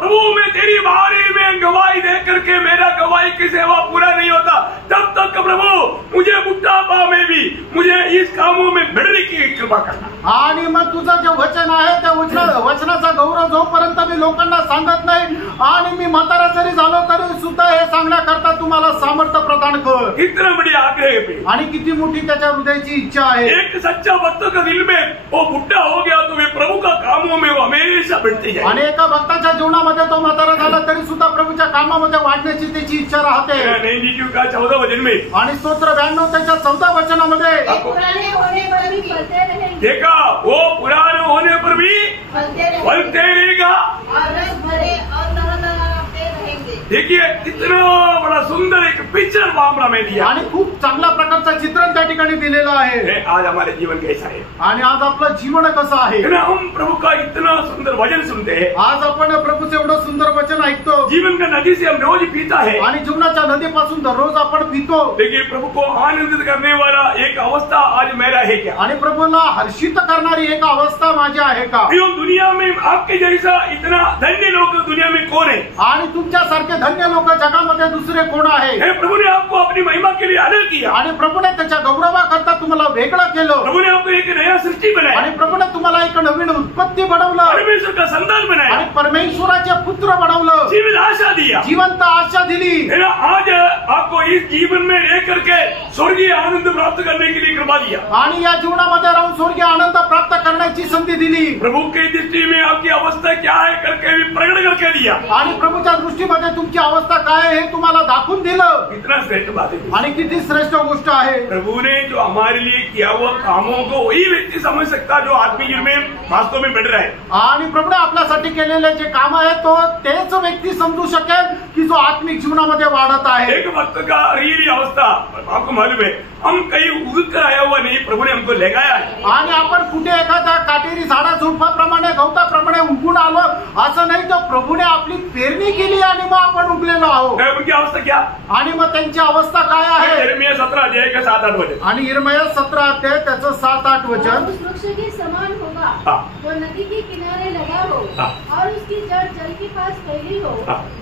प्रभु, मैं तेरी बारी में गवाही दे करके मेरा गवाही की सेवा पूरा नहीं होता, तब तक प्रभु मुझे बुढ़ापा में भी मुझे इस कामों में बढ़ने की कृपा करना. आणि मग तुझं जे वचन आहे त्या वचनाचा गौरव जोपर्यंत मी लोकांना सांगत नाही आणि मी म्हातारा जरी झालो तरी सुद्धा हे सांगण्याकरता तुम्हाला सामर्थ्य प्रदान कर. इतना बड़ी आग्रह है. आणि किती मोठी त्याच्या हृदयाची इच्छा आहे. एक सच्चा भक्त का दिल में वो बुढ़ा हो गया तो वे प्रभु का कामों में वो हमेशा बढ़ते जाए. आणि एका भक्ताच्या जीवनामध्ये तो म्हातारा झाला तरी सुद्धा प्रभूच्या कामामध्ये वाढण्याची त्याची इच्छा राहते. 92 का 14 वचन में, आणि स्तोत्र 92 त्याच्या 14 वचनामध्ये, पुराने होने पर भी फलते रहेंगे. देखा वो पुराने होने पर भी फलते रहेगा और रस भरे और लहलहाते रहेंगे. देखिए कितना बड़ा सुंदर एक पिक्चर मामला में दिया. आणि खूप चांगल्या प्रकारचं चित्रण त्या ठिकाणी दिलेलं आहे. आज हमारे जीवन कैसा है, आणि आज आपलं जीवन कसं आहे. हम प्रभु का इतना सुंदर वचन सुनते हैं, आज आपण प्रभूचं एवढं सुंदर वचन ऐकतो. जीवन का नदी से हम रोज पीता है, आणि जीवनाच्या नदीपासून दररोज आपण पितो. लेकिन प्रभु को आनंदित करने वाला एक अवस्था आज मेरा है क्या. आणि प्रभूला हर्षित करणारी एक अवस्था माझी आहे का. दुनिया में आपके जैसा इतना धन्य लोग दुनिया में कौन है. आणि तुमच्यासारखे धन्य लोक जगामध्ये दुसरे कोण आहे. प्रभु ने आपको अपनी महिमा के लिए अलग किया. आणि प्रभूने त्याच्या गौरवाकरता तुम्हाला वेगळं केलं. प्रभु ने आपको एक नया सृष्टी बनाया. आणि प्रभूने तुम्हाला एक नवीन उत्पत्ती बनवलं. परमेश्वर का संतान बनाया. आणि परमेश्वराचे पुत्र बनवलं. जीवित आशा दिया, जिवंत आशा दिली. आज आपको इस जीवन में रह करके स्वर्गीय आनंद प्राप्त करने के लिए कृपा दिया. आणि या जीवनामध्ये राहून स्वर्गीय आनंद प्राप्त करण्याची संधी दिली. प्रभु की दृष्टि में आपकी अवस्था क्या है करके भी प्रकट करके दिया. आणि प्रभूच्या दृष्टीमध्ये तुमची अवस्था काय आहे हे तुम्हाला दाखवून दिलं. इतना श्रेष्ठ बात है. आणि किती श्रेष्ठ गोष्ट आहे. प्रभु ने जो हमारे लिए किया हुआ कामों को वही व्यक्ति समझ सकता जो आत्मिक जीवन में वास्तव में बढ़ रहा है. आणि प्रभूने आपल्यासाठी केलेले जे काम आहे तो तेच व्यक्ती समजू शकेल की जो आत्मिक जीवनामध्ये वाढत आहे. एक भक्त का रियली अवस्था आपको मालूम है, हम कहीं उग कर आया हुआ नहीं, प्रभु ने हमको लगाया है. आणि आपण कुठे एखाद्या काटेरी झाडा झुडपाप्रमाणे गवताप्रमाणे उगून आलो असं नाही, तर प्रभूने आपली पेरणी केली आणि मग आपण उगलेलो आहोत. उनकी अवस्था क्या. आणि मग त्यांची अवस्था काय आहे. यिर्मयाह 17 अध्याय का 7-8 वचन. आणि यिर्मयाह 17 अध्याय त्याचं 7-8 वचन. उस वृक्ष के समान होगा जो नदी के किनारे लगा हो और उसकी जड़ जल के पास फैली हो.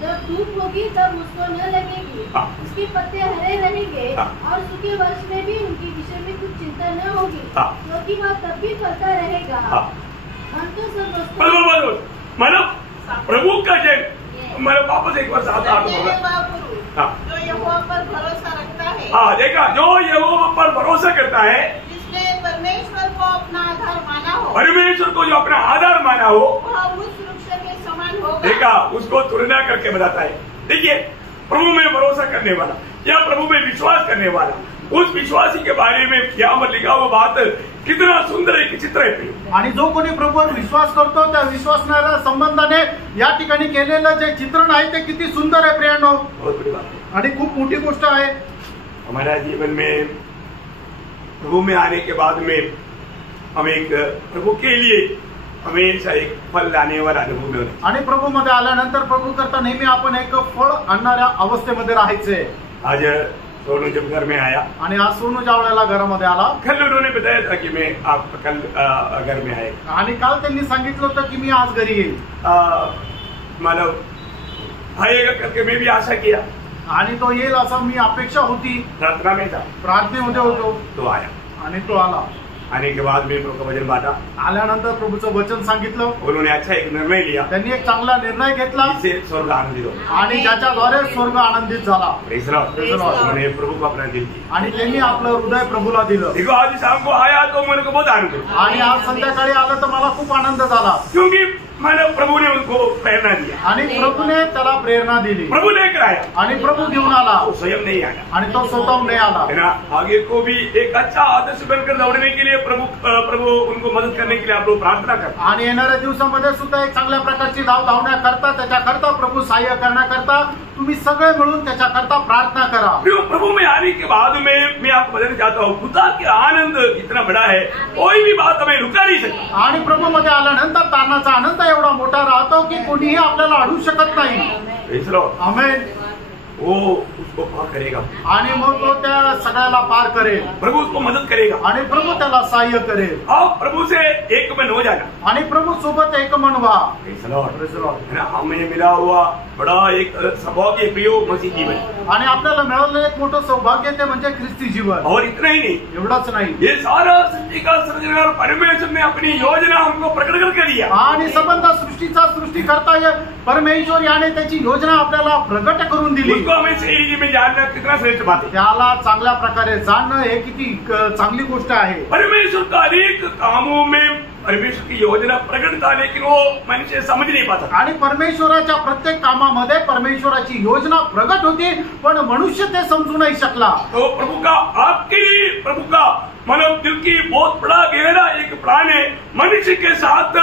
जब धूप होगी तब उसको न लगेगी, उसके पत्ते हरे रहेंगे और सूखे वर्ष में भी उनके विषय में कुछ चिंता न होगी, क्योंकि वह तब भी फलता रहेगा. मतलब प्रभु का जय मेरे वापस एक बार 7-8 जो यहोवा पर भरोसा रखता है. हाँ देखा, जो यहोवा पर भरोसा करता है, जिसने परमेश्वर को अपना आधार माना हो, परमेश्वर को जो अपना आधार माना हो, वह उस वृक्ष के समान होगा. देखा, उसको तुलना करके बताता है. देखिए, प्रभु में भरोसा करने वाला या प्रभु में विश्वास करने वाला, उस विश्वासी के बारे में यहाँ पर लिखा हुआ बात कितना सुंदर एक चित्र आहे. आणि जो कोणी प्रभूवर विश्वास करतो त्या विश्वासणाऱ्या संबंधाने या ठिकाणी केलेलं जे चित्रण आहे ते किती सुंदर आहे प्रियांनो. बहुत बड़ी बात है आणि खूप मोठी गोष्ट आहे. हमारा जीवन में प्रभु में आने के बाद में हम एक प्रभु के लिए हमेशा एक फल लाने वाला अनुभव में. आणि प्रभू मध्ये आल्यानंतर प्रभू करता नेहमी आपण एक फळ आणणाऱ्या अवस्थेमध्ये राहायचे. आज सोनू जब घर में आया आणि आज सोनू ज्या वेळेला घरामध्ये आला, कल उन्होंने बताया था कि मैं आप कल घर में आए. आणि काल त्यांनी सांगितलं होतं की मी आज घरी येईल. मतलब आएगा करके मैं भी आशा किया आणि तो येईल असं मी अपेक्षा होती. प्रार्थना में था, प्रार्थनेमध्ये होतो, तो आया. आणि तो आला. आने के बाद में प्रभु का वचन बांटा. आल्यानंतर प्रभूचं वचन सांगितलं. उन्होंने अच्छा एक निर्णय लिया, त्यांनी एक चांगला निर्णय घेतला जिससे स्वर्ग आनंदित हो आणि ज्याच्याद्वारे स्वर्ग आनंदित झाला. Praise the Lord. उन्होंने प्रभु को अपना दिल दिया. आणि त्यांनी आपलं हृदय प्रभूला दिलं. देखो, आज शाम को आया तो मेरे को बहुत आनंद हुआ. आणि आज संध्याकाळी आलं तर मला खूप आनंद झाला. क्योंकि मैंने प्रभु ने उनको प्रेरणा दिया आणि प्रभूने त्याला प्रेरणा दिली प्रभु लेकर आया आणि प्रभू घेऊन आला वो स्वयं नहीं आया आणि तो स्वतःहून नाही आला है ना। आगे को भी एक अच्छा आदर्श बनकर दौड़ने के लिए प्रभु उनको मदद करने के लिए आप लोग प्रार्थना करते। आणि येणाऱ्या दिवसामध्ये सुद्धा एक चांगल्या प्रकारची धावण्याकरता त्याच्याकरता प्रभू सहाय्य करण्याकरता तुम्ही सगळे मिळून त्याच्याकरता प्रार्थना करा। प्रभु में आने के बाद में मैं आपको बताना चाहता हूँ खुदा के आनंद इतना बड़ा है कोई भी बात हमें रुका नहीं सकता। आणि प्रभू मध्ये आल्यानंतर तारणाचा आनंद एवढा मोठा राहतो की कोणीही आपल्याला अडवू शकत नाही। आमेन। वो उसको पार करेगा आणि मग तो त्या सगळ्याला पार करेल प्रभु उसको मदद करेगा आणि प्रभु त्याला सहाय्य करेल। आप प्रभु से एक मन हो जाना आणि प्रभू सोबत एक मन व्हा। हमें मिला हुआ बड़ा एक सौभाग्य प्रिय मसीह जीवन आणि आपल्याला मिळालेलं एक मोठं सौभाग्य ते म्हणजे ख्रिस्ती जीवन। और इतना ही नहीं एवढंच नाही ये सारा सृष्टि का सृजनहार परमेश्वर ने अपनी योजना हमको प्रकट करके दिया आणि संबंध सृष्टीचा सृष्टिकर्ता परमेश्वर याने त्याची योजना आपल्याला प्रगट करून दिली। उसको हमें सही में जानना कितना श्रेष्ठ बात है। त्याला चांगल्या प्रकारे जाणणं हे किती चांगली गोष्ट आहे। परमेश्वर का अनेक कामों में परमेश्वर की योजना प्रकट था लेकिन वो मनुष्य समझ नहीं पाता आणि परमेश्वराच्या प्रत्येक कामामध्ये परमेश्वराची योजना प्रगट होती पण मनुष्य ते समजू नाही शकला। तो प्रभु का आपके लिए प्रभु का मानव दिल की बहुत बड़ा गहरा एक प्लान है मनुष्य के साथ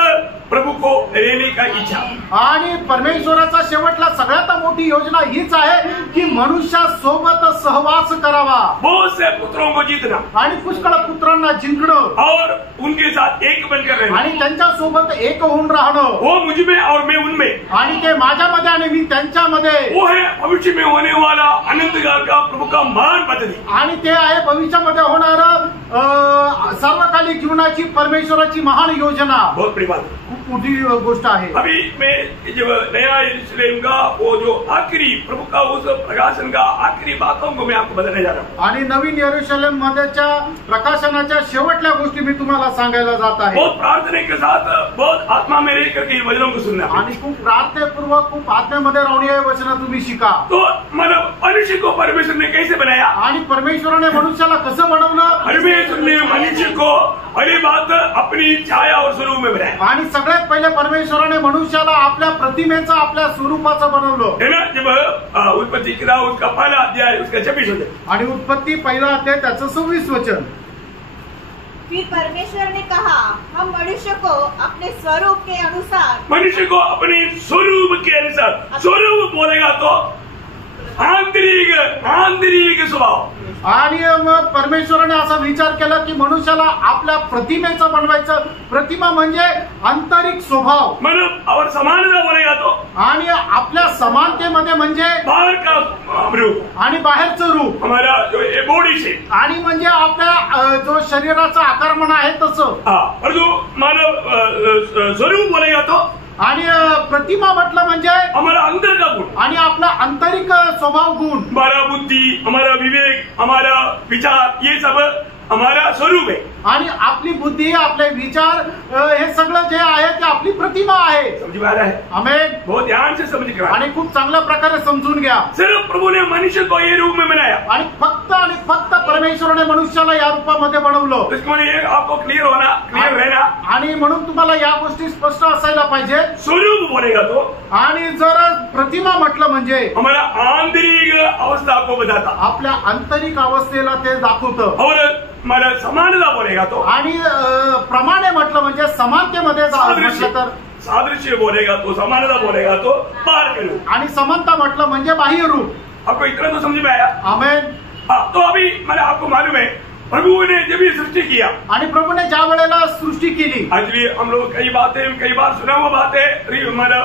प्रभु को रहने का इच्छा। आणि परमेश्वराचा शेवटला सगळ्यात मोठी योजना हीच आहे की मनुष्यासोबत सहवास करावा बहुत से पुत्रों को जीतना आणि पुष्कळ पुत्रांना जिंकणं और उनके साथ एक बनकर रहना आणि त्यांच्या सोबत एक होऊन राहणं। वो मुझ में और मैं उनमें आणि ते माझ्यामध्ये आणि मी त्यांच्यामध्ये वो है भविष्य में होने वाला अनंत काल का प्रभु का महान पद्धति आणि ते आहे भविष्यामध्ये होणार सर्वकालिक जीवनाची परमेश्वराची महान योजना। बहुत बड़ी बात खूप मोठी गोष्ट आहे। अभी मैं जब नया यरूशलेम का वो जो आखिरी प्रभु का उस प्रकाशन का आखिरी बातों को मैं आपको बताने जा रहा हूँ आणि नवीन यरूशलेम मध्येच्या प्रकाशनाच्या शेवटल्या गोष्टी मी तुम्हाला सांगायला जात आहे। बहुत प्रार्थना के साथ बहुत आत्मा में रह करके इन वचनों को सुनना आणि खूप प्रार्थनापूर्वक खूप आत्म्यामध्ये राहून हे वचन तुम्ही शिका। तो मतलब मनुष्य को परमेश्वर ने कैसे बनाया आणि परमेश्वराने मनुष्याला कसं बनवलं। परमेश्वर ने मनुष्य को पहली बात अपनी छाया और स्वरूप में बनाया आणि सगळ्यात पहिले परमेश्वराने मनुष्याला आपल्या प्रतिमेचं आपल्या स्वरूपाचं बनवलं है ना। जब उत्पत्ति किताब उसका पहला अध्याय उसका 26 वचन आणि उत्पत्ती पहिला अध्याय त्याचं 26 वचन। फिर परमेश्वर ने कहा हम मनुष्य को अपने स्वरूप के अनुसार मनुष्य को अपने स्वरूप के अनुसार स्वरूप बोलेगा तो आंतरिक स्वभाव आणि मग परमेश्वराने असा विचार केला की मनुष्याला आपल्या प्रतिमेचं बनवायचं। प्रतिमा म्हणजे आंतरिक स्वभाव मतलब और समानता बोलेगा तो आणि आपल्या समानतेमध्ये म्हणजे बाहर का रूप आणि बाहेरचं रूप हमारा जो बॉडी से आणि म्हणजे आपल्या जो शरीराचा आकार म्हणा आहे तसं। और जो मानव स्वरूप बोलेगा तो आणि प्रतिमा म्हटलं म्हणजे हमारा अंदर का गुण आणि आपला आंतरिक स्वभाव गुण हमारा बुद्धि हमारा विवेक हमारा विचार ये सब हमारा स्वरूप है। आणि आपली बुद्धी आपले विचार हे सगळं जे आहे ते आपली प्रतिमा आहे। समझ में आ रहा है? आमेन। बहुत ध्यान से समझ कर आणि खूप चांगल्या प्रकारे समजून घ्या। सिर्फ प्रभु ने मनुष्य को ये रूप में बनाया आणि फक्त परमेश्वराने मनुष्याला या रूपामध्ये बनवलं। इसको ये आपको क्लियर रहना आणि म्हणून तुम्हाला या गोष्टी स्पष्ट असायला पाहिजे। स्वरूप बोलेगा तो आणि जर प्रतिमा म्हटलं म्हणजे हमारा आंतरिक अवस्था को बताता आपल्या आंतरिक अवस्थेला ते दाखवतं। और हमारा समानता बोलेगा तो आणि प्रमाणे म्हटलं म्हणजे समानतेमध्ये म्हटलं तर सादृश्य बोलेगा तो समानता बोलेगा तो बाहर के रूप आणि समानता म्हटलं म्हणजे बाह्य रूप। आपको इतना तो समझ में आया? आमेन। तो अभी मैंने आपको मालूम है प्रभु ने जब ये सृष्टि किया आणि प्रभूने ज्या वेळेला सृष्टी केली आज भी हम लोग कई बार सुना हुआ बातें हमारा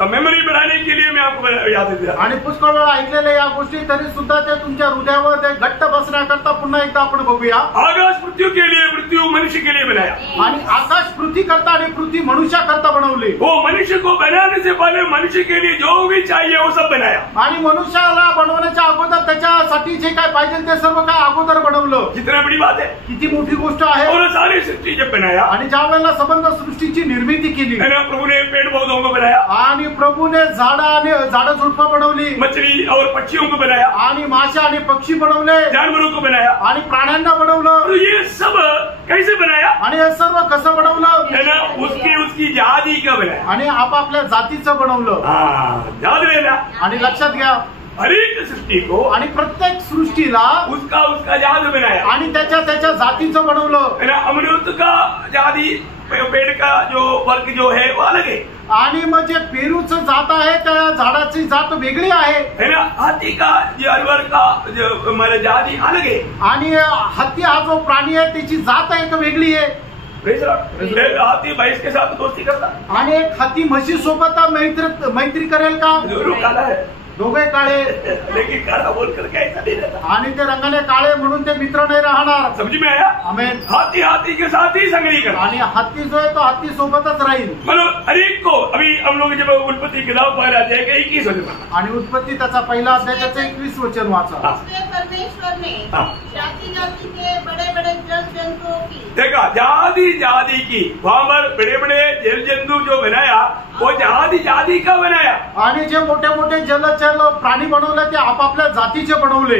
मेमोरी बढ़ाने के लिए मैं आपको याद दिया आणि पुष्कळ वेळा ऐकलेल्या या गोष्टी तरी सुद्धा ते तुमच्या हृदयावर ते घट्ट बसण्याकरता पुन्हा एकदा आपण बघूया। आकाश पृथ्वी के लिए पृथ्वी मनुष्य के लिए बनाया आणि आकाश पृथ्वी करता आणि पृथ्वी मनुष्याकरता बनवली। वो मनुष्य को बनाने से पहले मनुष्य के लिए जो भी चाहिए वो सब बनाया आणि मनुष्याला बनवण्याच्या अगोदर त्याच्यासाठी जे काय पाहिजे ते सर्व काय अगोदर बनवलं। कितना बड़ी बात है, किती मोठी गोष्ट आहे। और सारी सृष्टि जब बनाया आणि ज्या वेळेला संबंध सृष्टीची निर्मिती केली है ना, प्रभु ने पेड़ पौधों को बनाया आणि प्रभूने झाडं झुडपं बनवली, मछली और पक्षियों को बनाया आणि मासे आणि पक्षी बनवले, जानवरों को बनाया आणि प्राण्यांना बनवलं। और ये सब कैसे बनाया आणि हे सर्व कसं बनवलं है ना, उसकी उसकी जाति का बनाया, आणि आपापल्या जातीचं बनवलं. याद रहना. आणि लक्षात घ्या, हर एक सृष्टि को आणि प्रत्येक सृष्टीला उसका उसका जात बनाया, आणि त्याच्या जातीचं बनवलं. अमृत का जाति, पेड़ का जो वर्ग जो है वो अलग है, आणि मग जे पेरूचं जात आहे त्या झाडाची जात वेगळी आहे, है ना. हाथी का जानवर का जो मतलब जाति अलग है, आणि हत्ती हा जो प्राणी आहे त्याची जात एक वेगळी आहे. हाथी भैंस के साथ दोस्ती करता, आणि एक हत्ती म्हशी सोबत मैत्री करेल का? दोनों काला है, दोघे काळे, लेकिन काला बोल कर ऐसा नहीं रहता. आणि ते रंगाने काळे म्हणून ते मित्र नाही राहणार. समझ में आया. आमेन. हाथी हाथी के साथ ही संगरी करता, आणि हत्ती जो आहे तो हत्ती सोबतच राहील. मतलब हर एक को. अभी हम लोग जब उत्पत्ति किताब पढ़ा जाएगा 21 वचन, आणि उत्पत्ती त्याचा पहिला अध्याय त्याचं 21 वचन वाचा. इसलिए परमेश्वर ने जाति जाति के बड़े बड़े जल जंतुओं की, देखा, जाति जाति की वहां पर बड़े बड़े जल जंतु जो बनाया वो जाति जाति का बनाया. आणि जे मोठे मोठे जलचर प्राणी बनवले ते आपापल्या जातीचे बनवले.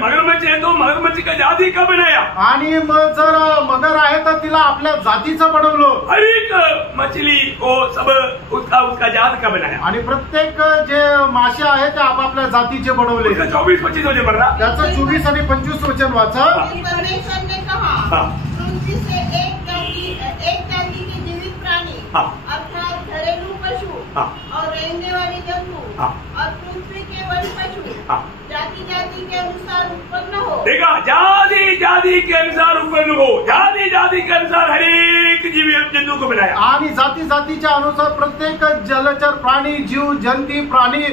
मगरमच्छ है तो मगरमच्छ का जाति का बनाया. आणि मग जर मगर आहे तर तिला आपल्या जातीचं बनवलं. हर एक मछली को सब उसका उसका जात का बनाया. आणि प्रत्येक जे मासे आहेत ते आपापल्या जातीचे बनवले. 24-25 वचन पढ़ रहा. त्याचं 24 आणि 25 वचन वाचा. परमेश्वर ने कहा, पृथ्वी से एक जाति के जीवित प्राणी अर्थात घरेलू पशु और रेंगने वाले जंतु और पृथ्वी के वन पशु जाति जाति के अनुसार उत्पन्न हो. देखा, जाति जाति के अनुसार उत्पन्न हो, जाति जाति के अनुसार हर एक जीव जंतु को बनाया. आणि जाती जातीच्या अनुसार प्रत्येक जलचर प्राणी, जीव जंती प्राणी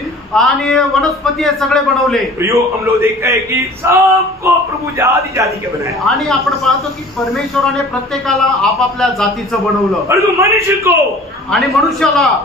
आणि वनस्पती हे सगळे बनवले. प्रियो, हम लोग देखते हैं कि सबको प्रभु जाति जाति के बनाया. आणि आपण पाहतो की परमेश्वराने प्रत्येकाला आपापल्या जातीचं बनवलं. परंतु मनुष्य को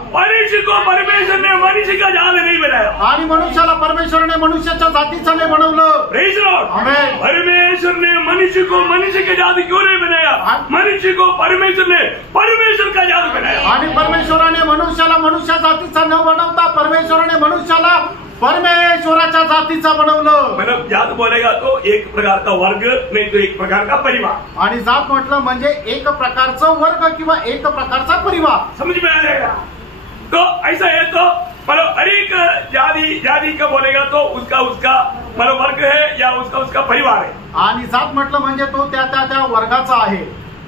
परमेश्वर ने मनुष्य का जात नहीं बनाया. आणि मनुष्याला परमेश्वराने मनुष्याच्या जातीचं नाही बनवलं. Praise Lord. आमेन. परमेश्वर ने मनुष्य को मनुष्य के जाति क्यों नहीं बनाया? मनुष्य को परमेश्वर ने परमेश्वर का जात बनाया. आणि परमेश्वराने मनुष्याला मनुष्य जातीचा न बनवता परमेश्वराने मनुष्याला परमेश्वराच्या जातीचा बनवलं. मतलब जात बोलेगा तो एक प्रकार का वर्ग, नहीं तो एक प्रकार का परिवार. आणि जात म्हटलं म्हणजे एक प्रकारचं वर्ग किंवा एक प्रकारचा परिवार. समझ में आ जाएगा. तो ऐसा है तो मतलब हर एक जाति जाति का बोलेगा तो उसका उसका मतलब वर्ग है या उसका उसका परिवार है. आणि जात म्हटलं म्हणजे तो त्या वर्गाचा आहे.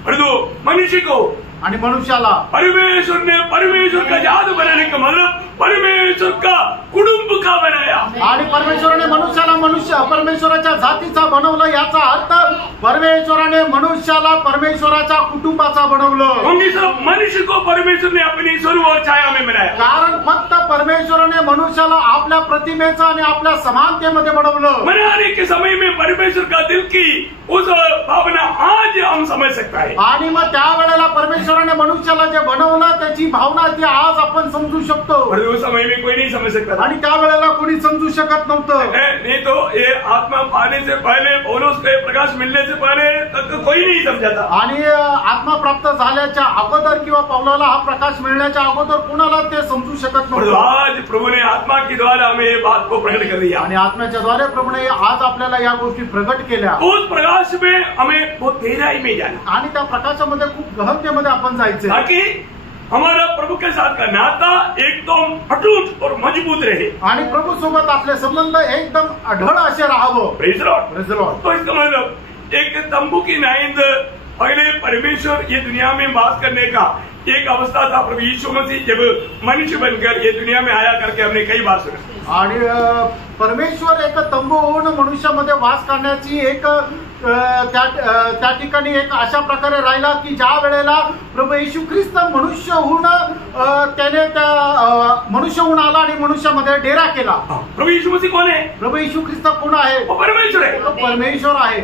परंतु मनुष्य को आणि मनुष्याला परमेश्वर ने परमेश्वर का जात बनाने का मतलब परमेश्वर का कुटुंब का बनाया. आणि परमेश्वराने मनुष्याला परमेश्वराच्या जातीचा बनवलं. याचा अर्थ परमेश्वराने मनुष्याला परमेश्वराच्या कुटुंबाचा बनवलं. मनुष्य को परमेश्वर ने अपनी स्वरूप और छाया में बनाया. कारण फक्त परमेश्वराने मनुष्याला आपल्या प्रतिमेचं आणि आपल्या समानतेमध्ये बनवलं. बनाने के समय में परमेश्वर का दिल की उस भावना आज हम समझ सकता है. आणि मग त्यावेळेला परमेश्वराने मनुष्याला जे बनवलं त्याची भावना ती आज आपण समजू शकतो. उस समय में कोई नहीं समझ सकता. आणि त्यावेळेला कोणी समजू शकत नव्हतं. नहीं तो ये आत्मा पाने से पहले, पौलुस को प्रकाश मिलने से पहले तक कोई नहीं समझा था. आणि आत्मा प्राप्त झाल्याच्या अगोदर किंवा पौलाला हा प्रकाश मिळण्याच्या अगोदर कुणाला ते समजू शकत नव्हतं. आज प्रभु ने आत्मा के द्वारा हमें ये बात को प्रकट कर दिया. आणि आत्म्याच्या द्वारे प्रभूने आज आपल्याला या गोष्टी प्रकट केल्या. उस प्रकाश में हमें बहुत गहराई में जाना. आणि त्या प्रकाशामध्ये खूप गहनतेमध्ये आपण जायचं ताकि हमारा प्रभु के साथ का नाता एकदम अटूट और मजबूत रहे. आणि प्रभू सोबत आपले संबंध एकदम अढळ असे राहावं. Praise Lord. Praise Lord. तो इसका मतलब एक तंबू की नाइंद पहले परमेश्वर ये दुनिया में वास करने का एक अवस्था था. प्रभु यीशु मसीह जब मनुष्य बनकर ये दुनिया में आया करके हमने कई बार सुना. आणि परमेश्वर एक तंबू होऊन मनुष्यामध्ये वास करण्याची एक त्या ठिकाणी एक अशा प्रकारे राहिला की ज्या वेळेला प्रभू येशू ख्रिस्त मनुष्य होऊन त्याने त्या मनुष्य होऊन आला आणि मनुष्यामध्ये डेरा केला. प्रभू यीशु मसीह कोण आहे? प्रभू येशू ख्रिस्त कोण आहे? परमेश्वर आहे. तो परमेश्वर आहे.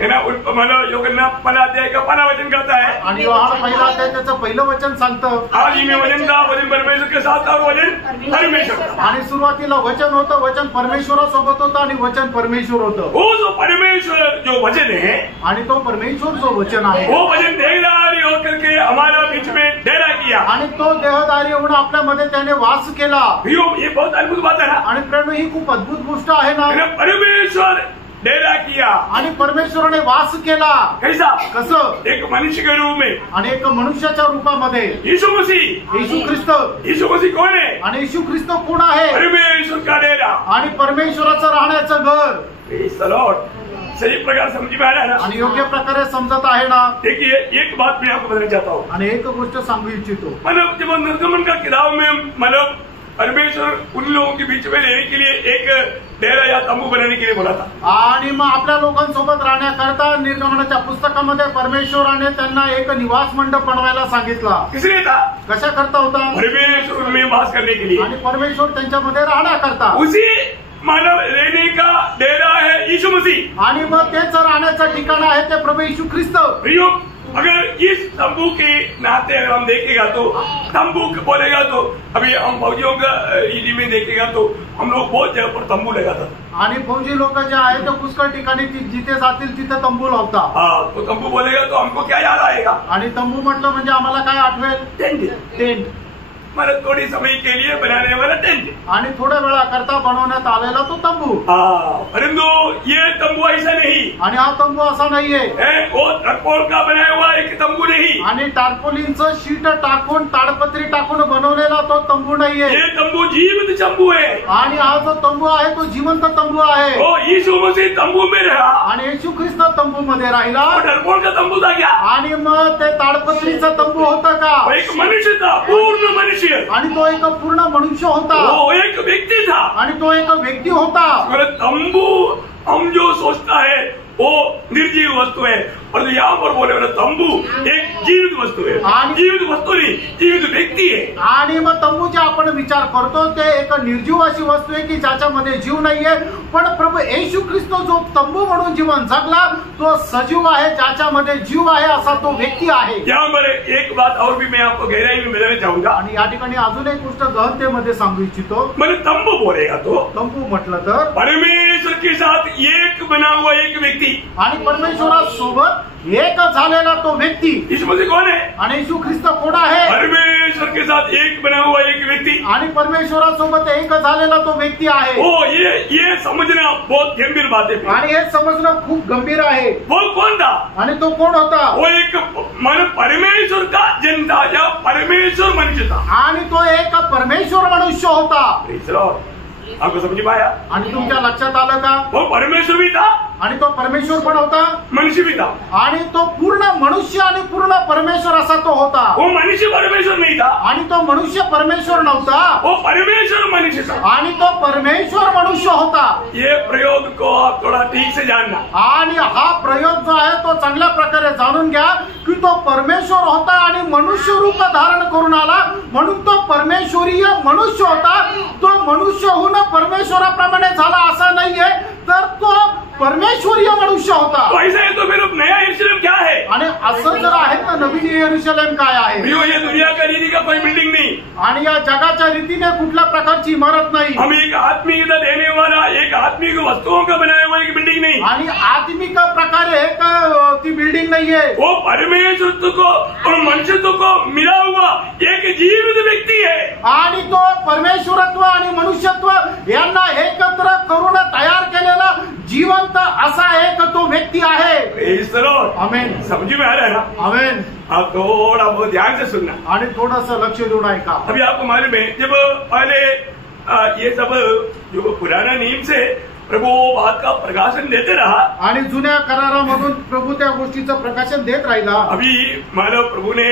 मला योगन्ना पहिला अध्याय का पहिला वचन करता है. आणि योहान पहिला अध्याय त्याचं पहिलं वचन सांगतं. आदि में वचन था, वचन परमेश्वर के साथ था और वचन परमेश्वर. आणि सुरुवातीला वचन होतं, वचन परमेश्वरासोबत होतं आणि वचन परमेश्वर होतं. वो जो परमेश्वर जो वचन है आणि तो परमेश्वर जो वचन आहे वो वचन देहधारी होकर के हमारा बीच में डेरा किया. आणि तो देहधारी होऊन आपल्यामध्ये त्याने वास केला. ये बहुत अद्भुत बात है ना. आणि प्रेम ही खूप अद्भुत गोष्ट आहे ना. परमेश्वर डेरा किया आणि परमेश्वराने वास केला. कैसा? कसं? एक मनुष्य के रूप में, आणि एक मनुष्याच्या रूपामध्ये. यीशु मसीह. येशू ख्रिस्त. यीशु मसीह कौन है? आणि येशू ख्रिस्त कोण आहे? परमेश्वर का डेरा आणि परमेश्वराचं राहण्याचं घर. Praise the Lord. सही प्रकार समझ में आ रहा है ना? आणि योग्य प्रकारे समजत आहे ना? देखिए, एक बात मैं आपको बताना चाहता हूँ. आणि एक गोष्ट सांगू इच्छितो. मतलब जब निर्गमन का किताब में मतलब परमेश्वर उन लोगों के बीच में रहने के लिए एक डेरा या तंबू बनाने के लिए बोला था. आणि मग आपल्या लोकांसोबत राहण्याकरता निर्गमनाच्या पुस्तकामध्ये परमेश्वराने त्यांना एक निवास मंडप बनवायला सांगितला. किसने था? कशा करता होता? परमेश्वर उनमें वास करने के लिए. आणि परमेश्वर त्यांच्यामध्ये राहण्याकरता. उसी मानव रहने का डेरा है यीशु मसीह. आणि मग तेच राहण्याचं ठिकाण आहे ते प्रभू येशू ख्रिस्त. प्रियो, अगर इस तंबू के नाते अगर हम देखेगा तो तंबू बोलेगा तो अभी हम फौजियों का ईडी में देखेगा तो हम लोग बहुत जगह पर तंबू लगाता. आणि फौजी लोक जे आहेत ते पुष्कळ ठिकाणी जिथे जातील तिथे तंबू लावता. हाँ, तो तंबू बोलेगा तो हमको क्या याद आएगा? आणि तंबू म्हटलं म्हणजे आम्हाला काय आठवेल? टेंट. टेंट. मतलब थोड़ी समय के लिए बनाने वाला टेंट. आणि थोड्या वेळा करता बनवण्यात आलेला तो तंबू. परंतु ये तंबू ऐसा नहीं. आणि हा तंबू असा नाहीये. वो तरपोल का बनाया हुआ एक तंबू नहीं. आणि टार्पोलिनचं शीट टाकून ताडपत्री टाकून बनवलेला तो तंबू नाहीये. ये तंबू जीवित तंबू है. आणि हा जो तंबू आहे तो जिवंत तंबू आहे. वो यीशु मसीह तंबू में रहा. आणि येशू ख्रिस्त तंबू मध्ये राहिला. वो टरपोल का तंबू था क्या? आणि मग ते ताडपत्रीचा तंबू होता का? वो एक मनुष्य था, पूर्ण मनुष्य. आणि तो एक पूर्ण मनुष्य होता. वो एक व्यक्ति था. आणि तो एक व्यक्ती होता. तंबू हम जो सोचता है वो निर्जीव वस्तु है, और यहाँ पर बोले वाला तंबू एक जीवित वस्तू है. जीवित वस्तू नहीं, जीवित व्यक्ती है. आणि मग तंबू जे आपण विचार करतो ते एक निर्जीव अशी वस्तू आहे की ज्याच्यामध्ये जीव नाहीये. पण प्रभू येशू ख्रिस्त जो तंबू म्हणून जीवन जगला तो सजीव आहे, ज्याच्यामध्ये जीव आहे असा तो व्यक्ती आहे. यहाँ पर एक बात और भी मैं आपको गहराई में बताना चाहूंगा. आणि या ठिकाणी अजून एक गोष्ट गहनतेमध्ये सांगू इच्छितो. मैंने तंबू बोलेगा तो तंबू म्हटलं तर परमेश्वर के साथ एक बना हुआ एक व्यक्ति. आणि परमेश्वरासोबत एक झालेला तो व्यक्ती. यीशु मसीह कौन है? आणि येशू ख्रिस्त कोण आहे? परमेश्वर के साथ एक बना हुआ एक व्यक्ति. आणि परमेश्वरासोबत एक झालेला तो व्यक्ती आहे. ओ ये समझना बहुत गंभीर बात है. आणि हे समजणं खूप गंभीर आहे. वो कौन था? आणि तो कोण होता? वो एक मन परमेश्वर का जन था या परमेश्वर मनुष्य था. आणि तो एक परमेश्वर मनुष्य होता. Praise the Lord. आपको समझ में आया? आणि तुमच्या लक्षात आलं का? वो परमेश्वर भी था, आणि तो परमेश्वर पण होता, मनुष्य भी था. आणि तो पूर्ण मनुष्य आणि पूर्ण परमेश्वर असा तो होता. वो मनुष्य परमेश्वर नहीं था, आणि तो मनुष्य परमेश्वर नव्हता. वो परमेश्वर मनुष्य था. आणि तो परमेश्वर मनुष्य होता. ये प्रयोग को आप थोड़ा ठीक से जानना. आणि हा प्रयोग जो आहे तो चांगल्या प्रकारे जाणून घ्या की तो परमेश्वर होता आणि मनुष्य रूप धारण करून आला, म्हणून तो परमेश्वरीय मनुष्य होता. तो मनुष्य होऊन परमेश्वराप्रमाणे झाला असा नाहीये, तर तो परमेश्वरीय मनुष्य होता. तो ऐसा है तो फिर नया यरूशलेम क्या है? आणि असं जर आहे तर नवीन यरूशलेम काय आहे? ये दुनिया का रीति का कोई बिल्डिंग नहीं. आणि या जगाच्या रीतीने कुठल्या प्रकारची इमारत नाही. हम एक आत्मिकता देने वाला, एक आत्मिक वस्तुओं का बनाया हुआ एक बिल्डिंग नहीं. आणि आत्मिक प्रकारे एक ती बिल्डिंग नाहीये. वो परमेश्वर को और मनुष्यत्व को मिला हुआ एक जीवित व्यक्ति है. आणि तो परमेश्वरत्व आणि मनुष्यत्व यांना एकत्र करून तयार केलेला जिवंत असा एक तो व्यक्ती आहे. Praise the Lord. आमेन. समझ में आ रहा है ना? आमेन. आप थोड़ा बहुत ध्यान से सुनना. आणि थोडंसं लक्ष देऊन ऐका. अभी आपको मालूम है जब पहले ये सब जो पुराना नियम से प्रभु बात का प्रकाशन देते रहा, आणि जुन्या करारामधून प्रभु त्या गोष्टीचं प्रकाशन देत राहिला. अभी मानव प्रभु ने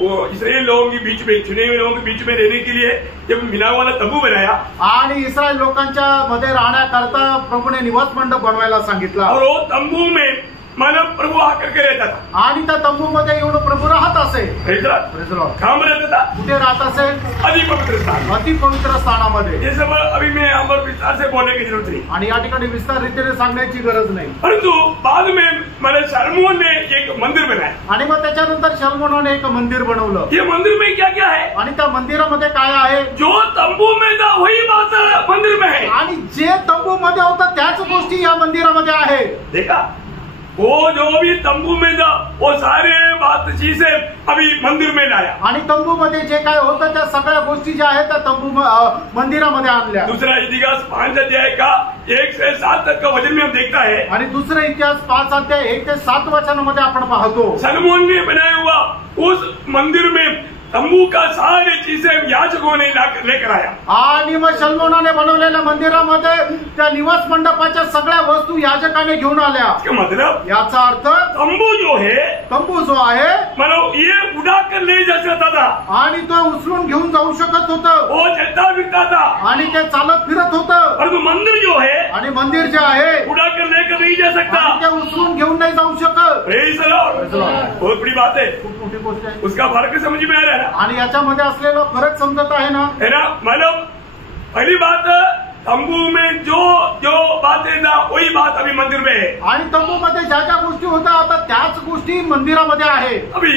वो इस्राएल लोगों के बीच में, चुने हुए लोगों के बीच में रहने के लिए जब मिला वाला तंबू बनाया, आणि इस्रायल लोकांच्या मध्ये राहण्याकरता प्रभूने निवास मंडप बनवायला सांगितला. और वो तंबू में मानव प्रभु आकर के रहता था. आणि त्या तंबूमध्ये येऊन प्रभू राहत असे. Praise the Lord. Praise the Lord. कहाँ पर रहता था? कुठे राहत असे? अति पवित्र स्थान. अति पवित्र स्थानामध्ये. ये सब अभी मैं यहाँ पर विस्तार से बोलने की जरूरत नहीं. आणि या ठिकाणी विस्तार रीतीने सांगण्याची गरज नाही. परंतु बाद में मैंने शर्मोन ने एक मंदिर बनाया. आणि मग त्याच्यानंतर शल्मोनाने एक मंदिर बनवलं. ये मंदिर में क्या क्या है? आणि त्या मंदिरामध्ये काय आहे? जो तंबू में था वही बात मंदिर में है. आणि जे तंबू मध्ये होतं त्याच गोष्टी या मंदिरामध्ये आहे. देखा, वो जो भी तंबू में था वो सारे बात चीजें अभी मंदिर में लाया. आणि तंबू मध्ये जे काय होतं त्या सगळ्या गोष्टी ज्या आहेत त्या तंबू मंदिरामध्ये आणल्या. दूसरा इतिहास 5 अध्याय का 1 से 7 तक का वचन में हम देखता है। आणि दुसरा इतिहास 5 अध्याय 1 ते 7 वचनामध्ये आपण पाहतो सलमोन ने बनाया हुआ उस मंदिर में तंबू का सारी चीजें याजकों ने लेकर आया। आणि मग शल्मोनाने बनवलेल्या मंदिरामध्ये त्या निवास मंडपाच्या सगळ्या वस्तू याजकाने घेऊन आल्या। इसका मतलब याचा अर्थ तंबू जो है, तंबू जो आहे मतलब ये उड़ा कर ले जा सकता था आणि तो उचलून घेऊन जाऊ शकत होतं वो चलता फिरता था, आणि ते चालत फिरत होतं। परंतु मंदिर जो है आणि मंदिर जे आहे उड़ा कर लेकर नहीं जा सकता। आणि ते उचलून घेऊन नाही जाऊ शकत। Praise the Lord। Praise the Lord। बहुत बड़ी बात है, खूप मोठी गोष्ट आहे उसका फर्क समझ में आ रहा है ना? आणि याच्यामध्ये असलेला फरक समजत आहे ना? है ना? मतलब पहली बात तंबू में जो जो बातें ना वही बात अभी मंदिर में है। आणि तंबूमध्ये ज्या ज्या गोष्टी होत्या आता त्याच गोष्टी मंदिरामध्ये आहे। अभी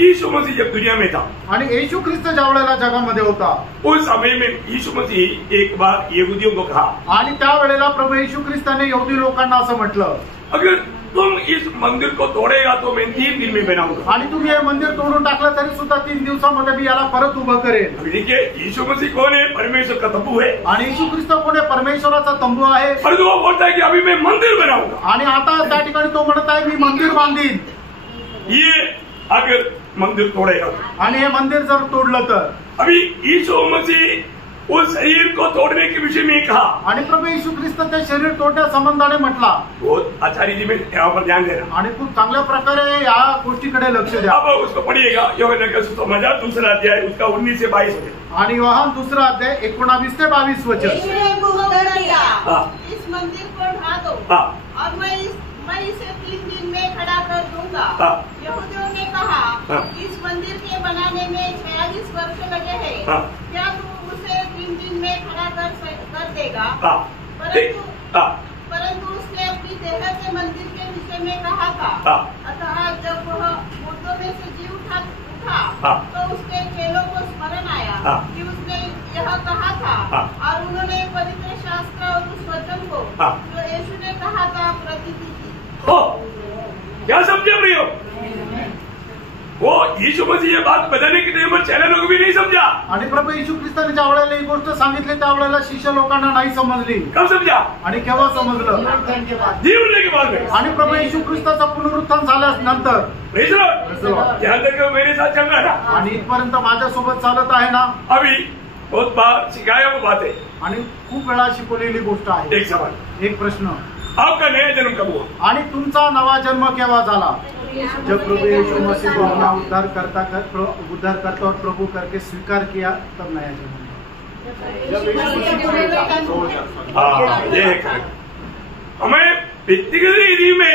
यीशु मसीह जब दुनिया में था आणि येशू ख्रिस्त ज्या वेळेला जगामध्ये होता उस समय में यीशु मसीह एक बार यहूदियों को कहा, आणि त्यावेळेला प्रभू येशू ख्रिस्ताने यहुदी लोकांना असं म्हटलं, अगर तुम इस मंदिर को तोड़ेगा तो मैं 3 दिन में बनाऊंगा। आणि तुम्ही हे मंदिर तोडून टाकलं तरी सुद्धा 3 दिवसामध्ये मी याला परत उभं करेन। अभी देखिए यीशु मसीह कौन है? परमेश्वर का तंबू है। आणि येशू ख्रिस्त कोण आहे? परमेश्वराचा तंबू आहे। और वो बोलता है कि अभी मैं मंदिर बनाऊंगा। आणि आता त्या ठिकाणी तो म्हणत आहे मी मंदिर बांधीन। ये अगर मंदिर तोड़ेगा आणि हे मंदिर जर तोडलं तर अभी यीशु मसीह उस शरीर को तोड़ने के विषय में कहा। आणि प्रभू येशू ख्रिस्त ते शरीर तोडण्या संबंधाने म्हटला। बहुत आचार्य जी में यहाँ पर ध्यान देना। आणि खूप चांगल्या प्रकारे या गोष्टीकडे लक्ष द्या। अब उसको पढ़िएगा यूहन्ना का सुसमाचार 2 अध्याय उसका 19 से 22 वचन। आणि योहान 2 अध्याय 19 ते 22 वचन। यीशु ने उत्तर दिया, हाँ। इस मंदिर को ढा दो हाँ। और मैं इसे 3 दिन में खड़ा कर दूंगा। हाँ। यहूदियों ने कहा, हाँ। इस मंदिर के बनाने में 46 वर्ष लगे हैं, हाँ। क्या तू उसे 3 दिन में खड़ा कर देगा? हाँ। हाँ। परंतु उसने अपनी देह के मंदिर के विषय में कहा था। हाँ। अतः जब वह मुर्दों में से जी उठा हाँ। तो उसके चेलों को स्मरण आया हाँ। कि उसने यह कहा था। हाँ। और उन्होंने पवित्र शास्त्र और उस वचन को हाँ। जो यीशु ने कहा था प्रतिदिन की। हो क्या समझे प्रियो? वो यीशु मसीह ये बात बताने के टाइम पर चेले लोग भी नहीं समझा। आणि प्रभू येशू ख्रिस्ताने ज्या वेळेला ही गोष्ट सांगितली त्यावेळेला शिष्य लोकांना नाही समजली। कब समझा? आणि केव्हा समजलं? जीवने के बाद में। आणि प्रभू येशू ख्रिस्ताचं पुनरुत्थान झाल्यानंतर। Praise the Lord। यहाँ तक मेरे साथ चल रहा था आणि इथपर्यंत माझ्यासोबत चालत आहे ना? अभी बहुत बार सिखाया वो बात है। आणि खूप वेळा शिकवलेली गोष्ट आहे। एक सवाल, एक प्रश्न, आपका नया जन्म कब हुआ? आणि तुमचा नवा जन्म केव्हा झाला? जब प्रभु यीशु मसीह को अपना उद्धार करता और प्रभु करके स्वीकार किया तब नया जन्म। हाँ, ये है correct। हमें व्यक्तिगत रीति में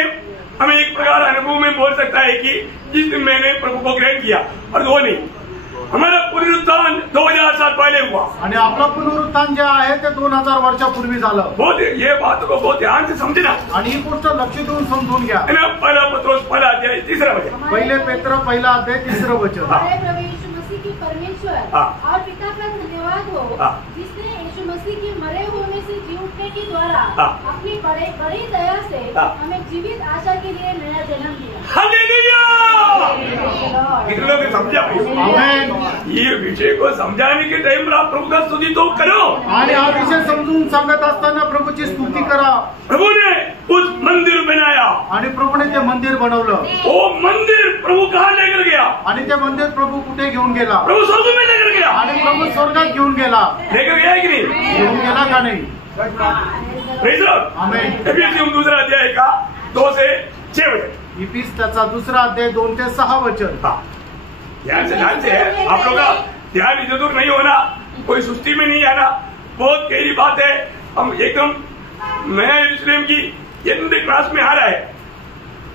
हमें एक प्रकार अनुभव में बोल सकता है कि जिस दिन मैंने प्रभु को ग्रहण किया, और वो नहीं, हमारा पुनरुत्थान 2000 साल पहले हुआ। आणि आपलं पुनरुत्थान जे आहे ते 2000 वर्षापूर्वी झालं। बहुत ये बात को बहुत ध्यान से समझना आणि ही गोष्ट लक्ष देऊन समजून घ्या। है ना। पहला पत्रोस 1 अध्याय 3 वचन। पहिले पेत्र 1 अध्याय 3 वचन। हमारे प्रभु यीशु मसीह की परमेश्वर हाँ। और पिता का धन्यवाद हो, हाँ। जिसने यीशु मसीह के मरे होने से जी उठने के द्वारा हाँ। अपनी बड़ी दया से हाँ। हमें जीवित आशा के लिए नया जन्म दिया। हालेलुया। कितने लोग ने समझा? आमेन। ये विषय को समझाने के टाइम पर आप प्रभु का स्तुति तो करो। आणि हा विषय समजून सांगत असताना प्रभूची स्तुती करा। प्रभु ने उस मंदिर बनाया आणि प्रभूने ते मंदिर बनवलं। वो मंदिर प्रभु कहाँ लेकर गया? आणि ते मंदिर प्रभु कुठे घेऊन गेला? प्रभु स्वर्ग में लेकर गया। आणि प्रभू स्वर्गात घेऊन गेला। लेकर गया कि नहीं? घेऊन गेला का नाही? Praise the Lord। आमेन। एफिसियों 2 अध्याय का 2 से 6 वचन। इफिस त्याचा 2 अध्याय 2 ते 6 वचन। हाँ, ध्यान से है आप लोग का ध्यान इधर उधर नहीं होना, कोई सुस्ती में नहीं आना। बहुत गहरी बात है। हम एकदम नया यरूशलेम की एंड क्लास में आ रहा है।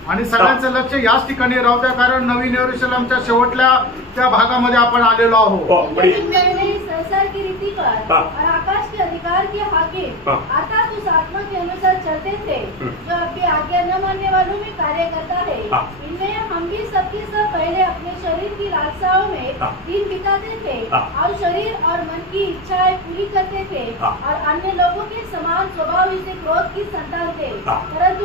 आणि सगळ्यांचं लक्ष याच ठिकाणी राहू द्या, कारण नवीन यरूशलेमच्या शेवटल्या त्या भागामध्ये आपण आलेलो आहोत। लेकिन मैंने संसार की रीति पर हाँ। और आकाश के अधिकार के हाकिम हाँ। अर्थात उस आत्मा के अनुसार चलते थे जो आपकी आज्ञा न मानने वालों में कार्य करता है। हाँ। इनमें हम भी सबके सब पहले अपने शरीर की लालसाओं में हाँ। दिन बिताते थे हाँ। और शरीर और मन की इच्छाएं पूरी करते थे हाँ। और अन्य लोगों के समान स्वभाव से क्रोध की संतान थे। हाँ। परंतु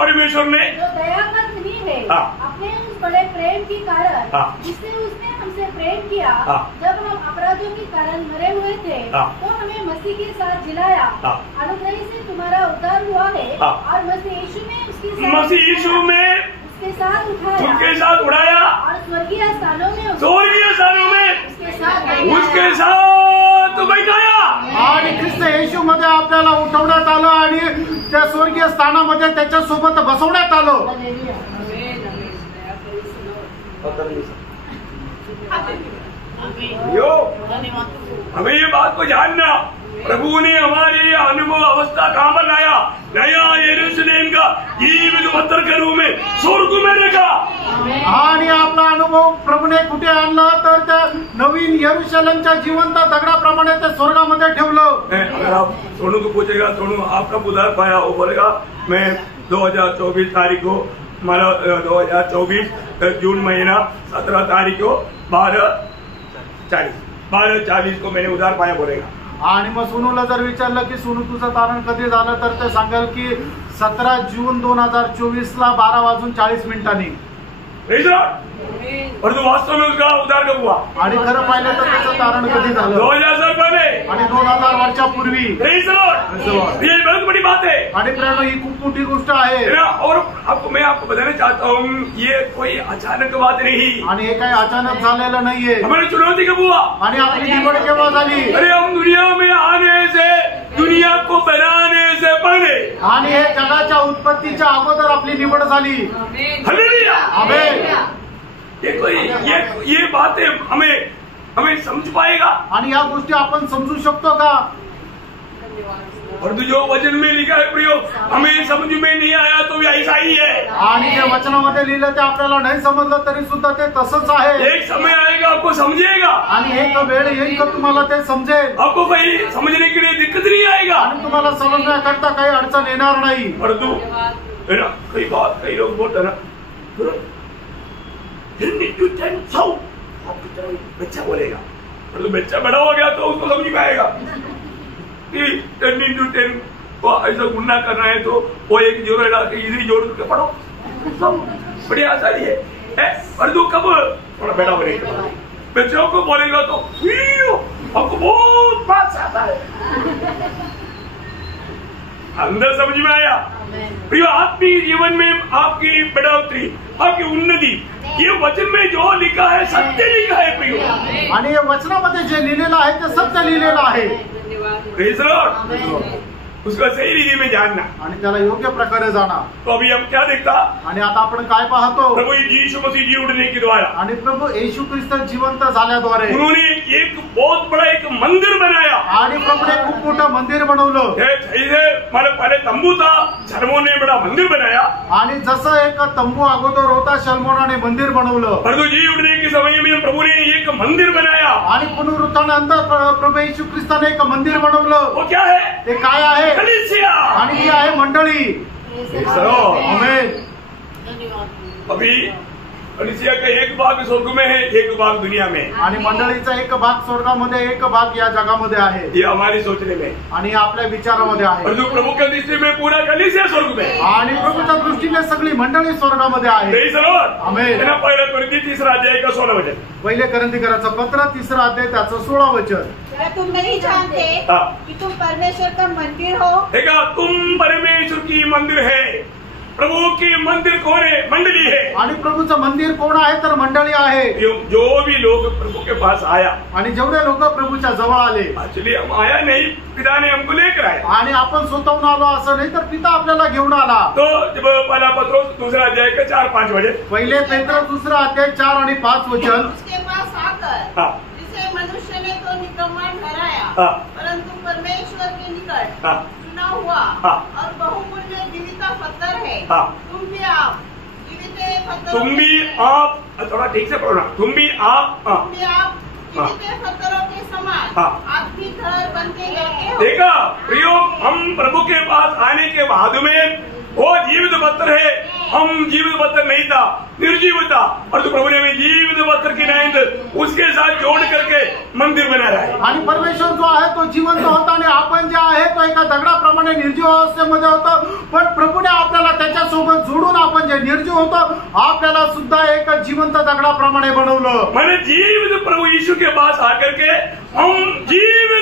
परमेश्वर ने ने जो दया का धनी है हाँ। अपने उस बड़े प्रेम के कारण हाँ। जिससे उसने हम हमसे प्रेम किया, जब हम अपराधों के कारण मरे हुए थे, तो हमें मसीह के साथ जिलाया। अनुग्रह से तुम्हारा उद्धार हुआ है और मसीह यीशु में उसके साथ उठाया और स्वर्गीय स्थानों में उसके साथ बैठाया। आणि ख्रिस्त येशू मध्ये आपल्याला उठवण्यात आलं आणि त्या स्वर्गीय स्थानामध्ये त्याच्या सोबत बसवण्यात आलं। हमें ये बात को जानना, प्रभु ने हमारे अनुभव अवस्था कहाँ पर लाया? नया यरूशलेम का जीवित पत्थर के रूप में स्वर्ग में रखा। आणि आपला अनुभव प्रभूने कुठे आणला तर त्या नवीन यरूशलेमच्या जिवंत दगडाप्रमाणे ते स्वर्गामध्ये ठेवलं। अगर आप सोनू को पूछेगा, सोनू आपका उद्धार पाया, वो बोलेगा मैं 2024 तारीख को, हमारा 2024 जून महीना 17 तारीख को 12:40 को मैंने उद्धार पाया बोलेगा। आणि मग सोनूला जर विचारलं की सोनू तुझं तारण कधी झालं तर ते सांगेल की 17 जून 2024 ला 12:40 और तो वास्तव में उसका उद्धार कब हुआ? आणि खरं पाहिलं तर त्याचं तारण कधी झालं? 2000 साल पहले आणि 2000 वर्षापूर्वी। ये बहुत बड़ी बात है आणि प्रेरणा ही खूप मोठी गोष्ट आहे। और मैं आपको बताना चाहता हूँ, ये कोई अचानक बात नहीं, आणि हे काही अचानक झालेलं नाहीये। हमारी चुनौती कब हुआ? आणि आपली निवड केव्हा झाली? अरे हम दुनिया में आने से, दुनिया को बनाने से पहले, आणि हे जगाच्या उत्पत्तीच्या अगोदर आपली निवड झाली। हालेलुया, आमेन। ये बातें हमें समझ पाएगा? आणि या गोष्टी आपण समजू शकतो का? और जो वचन में लिखा है प्रियो, हमें समझ में नहीं आया तो भी ऐसा ही है। आणि जे वचनामध्ये लिहिलं ते आपल्याला नाही समजलं तरी सुद्धा ते तसंच आहे। एक समय आएगा आपको समझिएगा, आणि एक वेळ येईल का तुम्हाला ते समजेल। आपको कहीं समझने के लिए दिक्कत नहीं आएगा, आणि तुम्हाला समजण्याकरता काही अडचण येणार नाही। परंतु है ना, कई लोग बोलते ना, बच्चा बोलेगा, परंतु बच्चा बड़ा हो गया तो उसको समझ में आएगा कि 10 को ऐसा गुन्ना करना है तो वो एक जोड़ लगा के इधर जोड़ के पढ़ो, बड़ी आसानी है। परंतु कब थोड़ा बड़ा होने के बाद बच्चों को बोलेगा तो आपको बहुत पास आता है, अंदर समझ में आया? प्रिय, आत्मिक जीवन में आपकी बढ़ोतरी, आपकी उन्नति, ये वचन में जो लिखा है सत्य लिखा है प्रिय। आणि या वचनामध्ये जे लिहिलेलं आहे ते सत्य लिहिलेलं आहे। Praise Lord. उसका सही रीति में जानना आणि त्याला योग्य प्रकारे जाणा। तो अभी हम क्या देखता? आणि आता आपण काय पाहतो? प्रभु यीशु मसीह जी उठने के द्वारा, आणि प्रभु येशू ख्रिस्त जिवंत झाल्याद्वारे उन्होंने एक बहुत बड़ा एक मंदिर बनाया। आणि प्रभूने खूप मोठं मंदिर बनवलं। मतलब पहले तंबू था, शलमोन ने बड़ा मंदिर बनाया। आणि जसं एक तंबू अगोदर होता, शलमोनाने मंदिर बनवलं। परंतु जी उठने के समय में प्रभु ने एक मंदिर बनाया। आणि पुनरुत्थानानंतर प्रभू येशू ख्रिस्ताने एक मंदिर बनवलं। वो क्या है? ते काय आहे? कलीसिया। आणि ती आहे मंडळी। आमेन। अभी कलीसिया का एक भाग स्वर्ग में है, एक भाग दुनिया में। आणि मंडळीचा एक भाग स्वर्गामध्ये, एक भाग या जगामध्ये आहे। ये हमारी सोचने में आणि आपल्या विचारामध्ये आहे। और जो प्रभु के दृष्टि में पूरा कलीसिया स्वर्ग में, आणि प्रभूच्या दृष्टीने सगळी मंडळी स्वर्गामध्ये आहे। आमेन। पहले कोरिन्थी 3 अध्याय का 16 वचन, पहिले कोरिन्थीकरांचं पत्र 3 अध्याय त्याचं 16 वचन। क्या तुम नहीं जानते कि तुम परमेश्वर का मंदिर हो? देखा, तुम परमेश्वर की मंदिर है। प्रभु की मंदिर कौन है? मंडली है। आणि प्रभूचं मंदिर कोण आहे? तर मंडळी आहे। जो भी लोग प्रभु के पास आया, आणि जेवढे लोक प्रभूच्या जवळ आले, एक्चुअली हम आया नहीं, पिता ने हमको लेकर आया। आणि आपण स्वतःहून आलो असं नाही, तर पिता आपल्याला घेऊन आला। तो जब पहला पत्रोस 2 अध्याय का 4-5 वचन, पहिले पेत्रस 2 अध्याय 4 आणि 5 वचन। उसके पास आकर जिसे मनुष्य ने तो निकम्मा ठहराया, परंतु परमेश्वर के निकट चुना हुआ और बहुमूल्य जीवित पत्थर है। तुम भी आप जीवित थोड़ा ठीक से पढ़ो ना, तुम भी आप जीवित पत्थरों के समान आपकी घर बनते जाते हो। देखा प्रियो, हम प्रभु के पास आने के बाद में वो जीवित पत्थर है, हम जीवित पत्थर नहीं था, निर्जीव था, और तो प्रभु ने हमें जीवित पत्थर की नाइंद उसके साथ जोड़ करके मंदिर बनाया है। आणि परमेश्वर जो आहे तो जिवंत होता आणि आपण जे आहे तो एका दगडाप्रमाणे आपण निर्जीव अवस्थेमध्ये होतो, पण प्रभूने आपल्याला त्याच्यासोबत जोडून आपण जे निर्जीव होतो आपल्याला सुद्धा एक जिवंत दगडाप्रमाणे बनवलं. मैंने जीवित प्रभु यीशु के पास आकर के हम जीवित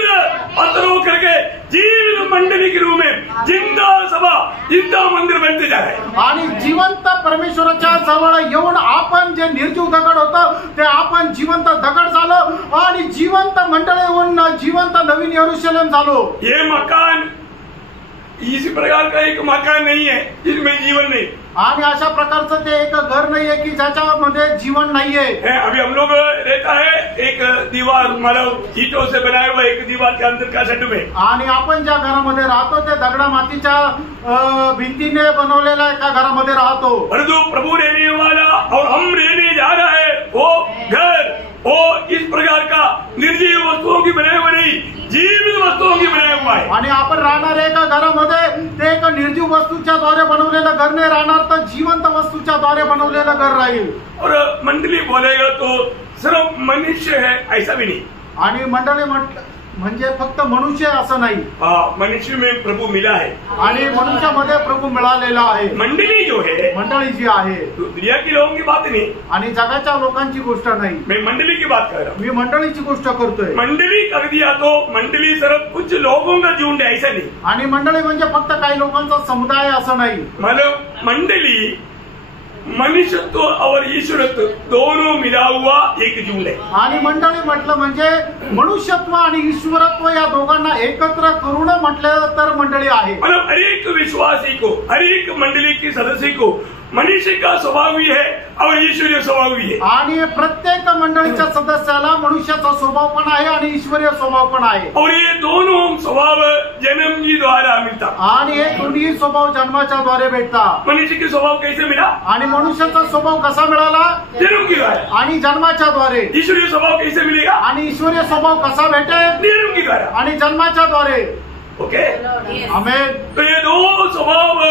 पत्थर होकर के जीवित मंडली के रूप में जिंदा सभा जिंदा मंदिर बनते जा रहे हैं. आणि जिवंत परमेश्वराच्या जवळ येऊन आपण जे निर्जीव दगड होतं ते आपण जिवंत दगड झालो आणि जिवंत मंडळी होऊन जिवंत नवीन यरूशलेम झालो. ये मकान इसी प्रकार का एक मकान नहीं है जिसमें जीवन नहीं. आणि अशा प्रकारचं ते एक घर नाहीये की ज्याच्यामध्ये जीवन नाहीये. अभी हम लोग रहता है एक दीवार मतलब ईंटों से बनाए हुआ एक दीवार के अंदर का शेड में. आणि आपण ज्या घरामध्ये राहतो ते दगडा मातीच्या भिंतीने बनवलेल्या एका घरामध्ये राहतो. परंतु प्रभु रहने वाला और हम रहने जा रहा है वो घर वो इस प्रकार का निर्जीव वस्तुओं की बनाए हुए नहीं जीवित वस्तुओं की बनाया हुआ है. आणि आपण राहणार एका घरामध्ये ते एक निर्जीव वस्तूच्या द्वारे बनवलेलं घर नाही राहणार, तर जिवंत वस्तूच्या द्वारे बनवलेलं घर राहील. और मंडली बोलेगा तो सिर्फ मनुष्य है ऐसा भी नहीं. आणि मंडळी म्हणजे फक्त मनुष्य असं नाही. मनुष्य में प्रभु मिला है आणि मनुष्यामध्ये प्रभु मिळालेला आहे. मंडली जो है मंडळी जी आहे तो दुनिया के लोगों की बात नहीं आणि जगाच्या लोकांची गोष्ट नाही. मैं मंडली की बात कर रहा हूँ. मी मंडळीची गोष्ट करतोय. मंडली कर दिया तो मंडली सिर्फ कुछ लोगों का झुंड है ऐसा नहीं. आणि मंडळी म्हणजे फक्त काही लोकांचा समुदाय असं नाही. मतलब मंडली मनुष्यत्व और ईश्वरत्व दोनों मिला हुआ एक झुंड है. आणि मंडळी म्हटलं म्हणजे मनुष्यत्व आणि ईश्वरत्व या दोघांना एकत्र करून म्हटलं तर मंडळी आहे. मतलब हर एक विश्वासी को हर एक मंडली के सदस्य को मनुष्य का स्वभाव भी है और ईश्वरीय स्वभाव भी है. आणि प्रत्येक मंडळीच्या सदस्याला मनुष्याचा स्वभाव पण आहे आणि ईश्वरीय स्वभाव पण आहे. और ये दोनों स्वभाव जन्म की द्वारा मिलता. आणि हे दोन्ही स्वभाव जन्माच्या द्वारे भेटतात. मनुष्य के स्वभाव कैसे मिला? आणि मनुष्याचा स्वभाव कसा मिळाला? जन्म की द्वारा. आणि जन्माच्या द्वारे. ईश्वरीय स्वभाव कैसे मिलेगा? आणि ईश्वरीय स्वभाव कसा भेटेल? जन्म की द्वारा. आणि जन्माच्या द्वारे. ओके आमेन. तो ये दो स्वभाव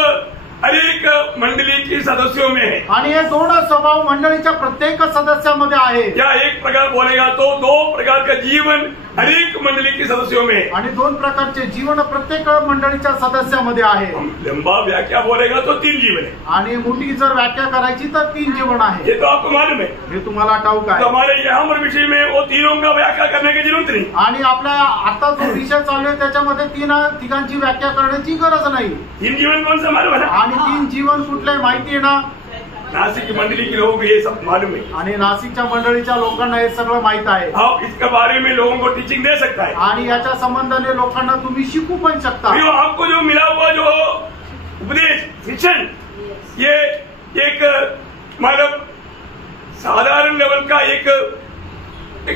हर एक मंडली के सदस्यों में है. आणि हे दोन स्वभाव मंडळीच्या प्रत्येक सदस्यामध्ये आहे. या एक प्रकार बोलेगा तो दो प्रकार का जीवन हर एक मंडली के सदस्यों में. आणि दोन प्रकारचे जीवन प्रत्येक मंडळीच्या सदस्यामध्ये आहे. लंबा व्याख्या बोलेगा तो 3 जीवन है. आणि मोठी जर व्याख्या करायची तर 3 जीवन आहे. ये तो आपको मालूम है. हे तुम्हाला ठाऊक आहे. तो हमारे यहाँ पर विषय में वो तीनों का व्याख्या करने की जरूरत नहीं. आणि आपल्या आता जो विषय चालू आहे त्याच्यामध्ये तिघांची व्याख्या करण्याची गरज नाही. 3 जीवन कौन सा मालूम है ना? आणि 3 जीवन कुठले माहिती आहे ना? नासिक की मंडली के लोगों को ये सब मालूम है. आणि नाशिकच्या मंडळीच्या लोकांना हे सगळं माहित आहे. आप इसके बारे में लोगों को टीचिंग दे सकता है. आणि याच्या संबंधाने लोकांना तुम्ही शिकू पण शकता. आपको जो मिला हुआ जो उपदेश शिक्षण ये एक मतलब साधारण लेवल का एक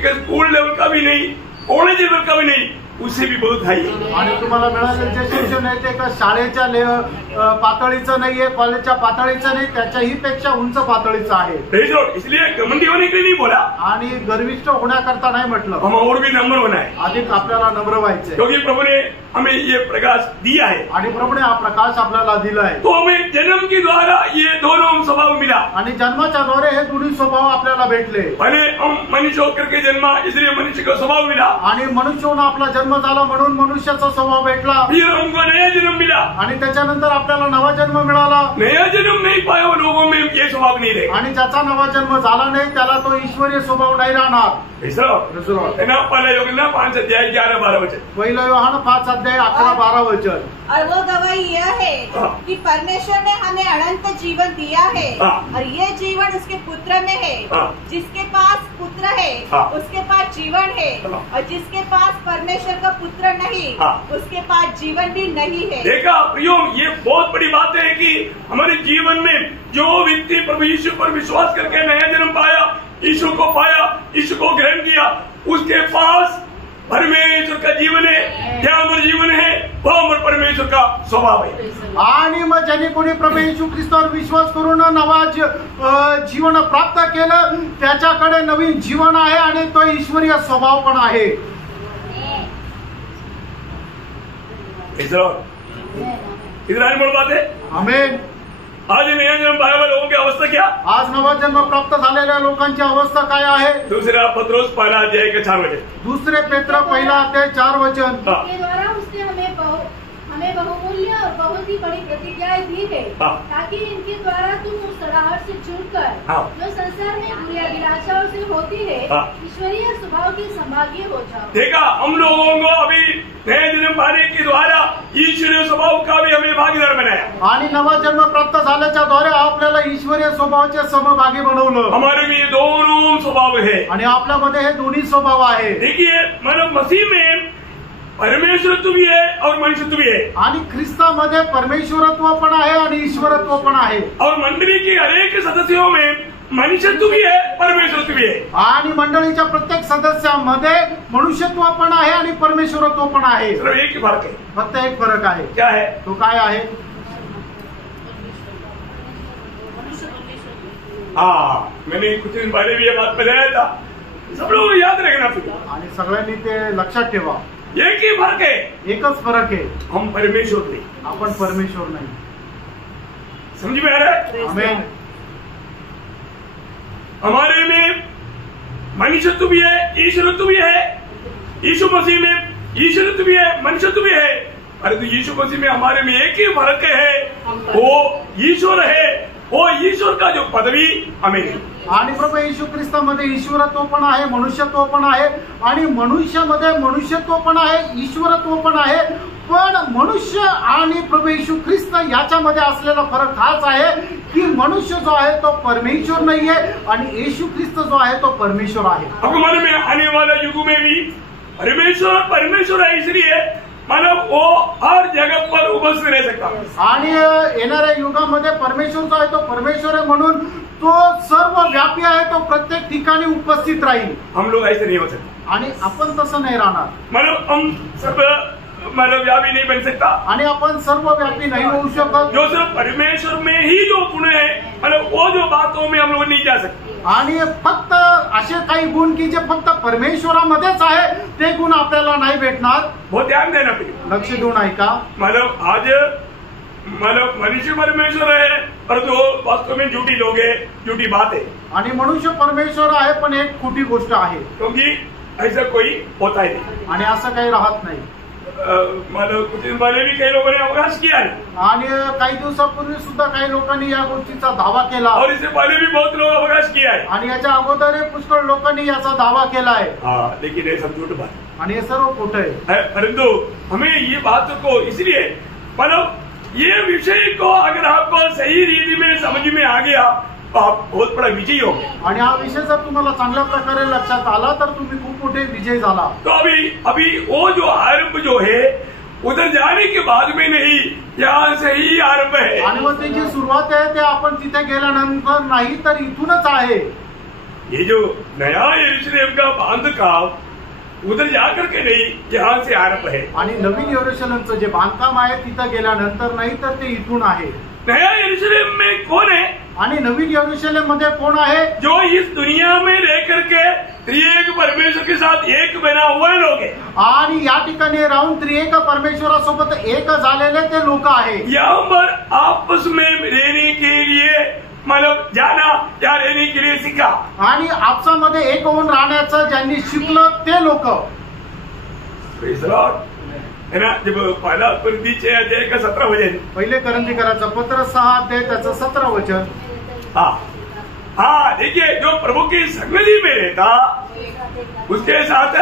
स्कूल लेवल का भी नहीं कॉलेज लेवल का भी नहीं उससे भी बहुत हाई है. आणि तुम्हाला मिळालेलं जे शिक्षण आहे ते एका शाळेच्या पातळीचं नाहीये, कॉलेजच्या पातळीचं नाही, त्याच्याही पेक्षा उंच पातळीचं आहे. इसलिए घमंडी होने के लिए नहीं बोला. आणि गर्विष्ठ होण्याकरता नाही म्हटलं. हम और भी नम्र होना है. अधिक आपल्याला नम्र व्हायचंय. क्योंकि प्रभु ने हमें ये प्रकाश दिया है. आणि प्रभूने हा प्रकाश आपल्याला दिला आहे. तो हमें जन्म के द्वारा ये दोनों स्वभाव मिला. आणि जन्माच्या द्वारे हे दोन्ही स्वभाव आपल्याला भेटले. पहले हम मनुष्य होकर के जन्मा इसलिए मनुष्य का स्वभाव मिला. आणि मनुष्य होऊन आपला जन्म झाला म्हणून मनुष्याचा स्वभाव भेटला. फिर हमको नया जन्म मिला. आणि त्याच्यानंतर आपल्याला नवा जन्म मिळाला. नया जन्म नहीं पाया वो लोगों में ये स्वभाव नहीं रहे. आणि ज्याचा नवा जन्म झाला नाही त्याला तो ईश्वरीय स्वभाव नाही राहणार. पहला योगना 5 अध्याय 11-12 वचन. पहिला योहान 5 अध्याय 11-12 वचन. और वो गवाही यह है कि परमेश्वर ने हमें अनंत जीवन दिया है और ये जीवन उसके पुत्र में है. जिसके पास पुत्र है उसके पास जीवन है और जिसके पास परमेश्वर का पुत्र नहीं उसके पास जीवन भी नहीं है. देखा प्रियो, ये बहुत बड़ी बात है कि हमारे जीवन में जो व्यक्ति प्रभु यीशु पर विश्वास करके नया जन्म पाया, यीशु को पाया, यीशु को ग्रहण किया, उसके पास परमेश्वर का जीवन है. क्या अमर जीवन है? वो अमर परमेश्वर का स्वभाव है. आणि मग ज्यांनी कोणी प्रभू येशू ख्रिस्तावर विश्वास करून नवा जीवन प्राप्त केलं त्याच्याकडे नवीन जीवन आहे आणि तो ईश्वरीय स्वभाव पण आहे. इधर बोल बात है. आमेन. आज नया जन्म पाया हुआ लोगों की अवस्था क्या? आज नवा जन्म प्राप्त झालेल्या लोकांची अवस्था काय आहे? दूसरा पत्रोस 1 अध्याय 4 वचन. दुसरे पेत्र 1 अध्याय 4 वचन. के द्वारा उसने हमें बहुमूल्य और बहुत ही बड़ी प्रतिज्ञाएं दी है, ताकि इनके द्वारा तुम उस सड़ाहट से छूटकर जो संसार में बुरी अभिलाषाओं से होती है, ईश्वरीय स्वभाव के संभागी हो जाओ। देखा, हम लोगों को अभी नए जन्म पाने के द्वारा ईश्वरीय स्वभाव का भी हमें भागीदार बनाया आणि नवा जन्म प्राप्त झाल्याच्या द्वारे आपल्याला ईश्वरीय स्वभावाचे समभागी बनवलं। हमारे में ये दोनों स्वभाव है आणि आपल्यामध्ये हे दोन्ही स्वभाव आहे। देखिए, मतलब मसीह में परमेश्वरत्व भी है और मनुष्यत्व भी है, आणि ख्रिस्तामध्ये परमेश्वरत्व पण आहे आणि ईश्वरत्व पण आहे। और मंडली के हरेक सदस्यों में मनुष्यत्व भी है, परमेश्वरत्व भी है। आणि मंडळीच्या प्रत्येक सदस्यामध्ये मनुष्यत्व पण आहे आणि परमेश्वरत्व पण आहे। सिर्फ एक ही फर्क है। फक्त एक फरक आहे। क्या है? तो काय आहे? हाँ, मैंने कुछ दिन पहले भी ये बात बताया था, सब लोग याद रखना फिर। आणि सगळ्यांनी ते लक्षात ठेवा, एक ही फर्क है, एकच फरक आहे, हम परमेश्वर नहीं, आपण परमेश्वर नाही। समझ में आ रहा है? आमेन। हमारे में मनुष्यत्व भी है, ईश्वरत्व भी है। यीशु मसीह में ईश्वरत्व भी है, मनुष्यत्व भी है। परंतु यीशु मसीह में हमारे में एक ही फर्क है, वो ईश्वर है, वो ईश्वर का जो पदवी हमें है। आणि प्रभू येशू ख्रिस्तामध्ये ईश्वरत्व पण आहे, मनुष्यत्व पण आहे, आणि मनुष्यामध्ये मनुष्यत्व पण आहे, ईश्वरत्व पण आहे। पण मनुष्य आणि प्रभू येशू ख्रिस्त याच्यामध्ये असलेला फरक हाच आहे की मनुष्य जो आहे तो परमेश्वर नाहीये आणि येशू ख्रिस्त जो आहे तो परमेश्वर आहे। हमारे में आने वाले युग में भी परमेश्वर है, इसलिए मानव वो हर जगह पर उपस्थित रह सकता। आणि येणाऱ्या युगामध्ये परमेश्वर जो आहे तो परमेश्वर आहे म्हणून तो सर्व व्यापी आहे, तो प्रत्येक ठिकाणी उपस्थित राहील। हम लोग ऐसे नहीं हो सकते आणि आपण तसं नाही राहणार। मतलब हम सब मतलब व्यापी नहीं बन सकता, आणि आपण सर्व व्यापी नाही होऊ शकत। जो सिर्फ परमेश्वर में ही जो गुण है, मतलब वो जो बातों में हम लोग नहीं जा सकते। आणि फक्त असे काही गुण की जे फक्त परमेश्वरामध्येच आहे ते गुण आपल्याला नाही भेटणार। बहुत ध्यान देना पड़ेगा, लक्ष देऊन ऐका। मतलब आज मतलब मनुष्य परमेश्वर है, पर जो वास्तव में झूठी लोग है, झूठी बात है। आणि मनुष्य परमेश्वर आहे पण एक खोटी गोष्ट आहे, क्योंकि ऐसा कोई होता ही नहीं। आणि असं काही राहत नाही। मतलब कुछ दिन पहले भी कई लोगों ने अवकाश किया है, आणि काही दिवसापूर्वी सुद्धा काही लोकांनी या गोष्टीचा दावा केला, और इससे पहले भी बहुत लोग अवकाश किया है, आणि याच्या अगोदर पुष्कळ लोकांनी याचा दावा केला आहे। हाँ, लेकिन ये सब झूठ बात है। आणि हे सर्व खोटं आहे। परंतु हमें ये बात को इसलिए मतलब ये विषय को अगर आपको सही रीति में समझ में आ गया तो आप बहुत बड़ा विजयी हो। आणि हा विषय जर तुम्हाला चांगल्या प्रकारे लक्षात आला तर तुम्ही खूप मोठे विजय झाला। तो अभी वो जो आरंभ जो है उधर जाने के बाद में नहीं, यहाँ से ही आरंभ है। आणि मग त्याची सुरुवात आहे ते आपण तिथे गेल्यानंतर नाही तर इथूनच आहे। ये जो नया यरूशलेम का बांधकाम उधर जाकर के नहीं, यहाँ से आरंभ है। आणि नवीन यरूशलेमचं जे बांधकाम आहे तिथं गेल्यानंतर नाही तर ते इथून आहे। नया यरूशलेम में कौन है? आणि नवीन यरूशलेम मध्ये कोण आहे? जो इस दुनिया में रह करके त्रिएक परमेश्वर के साथ एक बना हुए लोग हैं। आणि या ठिकाणी राहून त्रिएक परमेश्वरासोबत एक झालेले ते लोक आहे। यहाँ पर आपस में रहने के लिए मतलब जाना या रहने के लिए सीखा, आणि आपसामध्ये एक होऊन राहण्याचं ज्यांनी शिकलं ते लोक। है ना, जब पहला परिचय अध्याय का 17 वचन, पहिले करंदीकराचं पत्र 6 अध्याय त्याचं 17 वचन। हाँ हाँ, देखिए जो प्रभु की संगति में रहता उसके साथ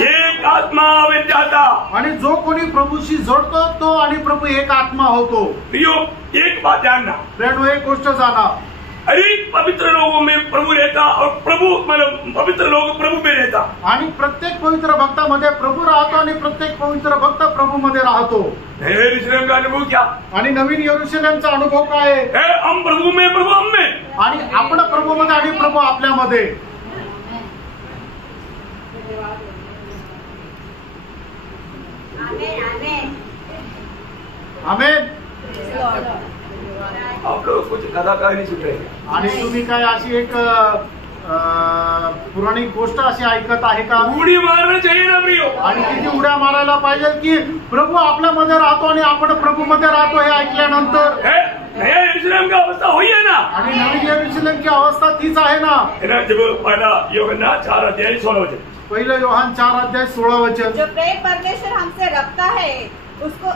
एक आत्मा बन जाता। आणि जो कोणी प्रभूशी जोडतो तो आणि प्रभू एक आत्मा होतो। प्रियो, एक बात जानना, प्रियो एक गोष्ट जाना, अनेक पवित्र लोगों में प्रभु रहता और प्रभु मतलब पवित्र लोग प्रभु में रहता। आणि प्रत्येक पवित्र भक्तामध्ये प्रभू राहतो आणि प्रत्येक पवित्र भक्त प्रभू मध्ये राहतो। नया यरूशलेम का अनुभव क्या? आणि नवीन यरूशलेमचा अनुभव काय आहे? हम प्रभु में, प्रभु हम में, आणि आपण प्रभू मध्ये आणि प्रभू आपल्यामध्ये। आमेन। आप लोग कुछ कथा कहानी सुन रहे हैं, आणि तुम्ही काय अशी एक पौराणिक गोष्ट अशी ऐकत आहे का? उडी मारना चाहिए ना प्रियो। आणि किती उड्या मारायला पाहिजे की प्रभू आपल्यामध्ये राहतो आणि आपण प्रभू मध्ये राहतो हे ऐकल्यानंतर। नया यरूशलेम का अवस्था हुई है ना, आणि नवीन यरूशलेमची अवस्था तीच आहे ना। जब पहला यूहन्ना 4 अध्याय 16 वचन, पहिलं योहान 4 अध्याय 16 वचन। जो प्रेम परमेश्वर हमसे रखता है उसको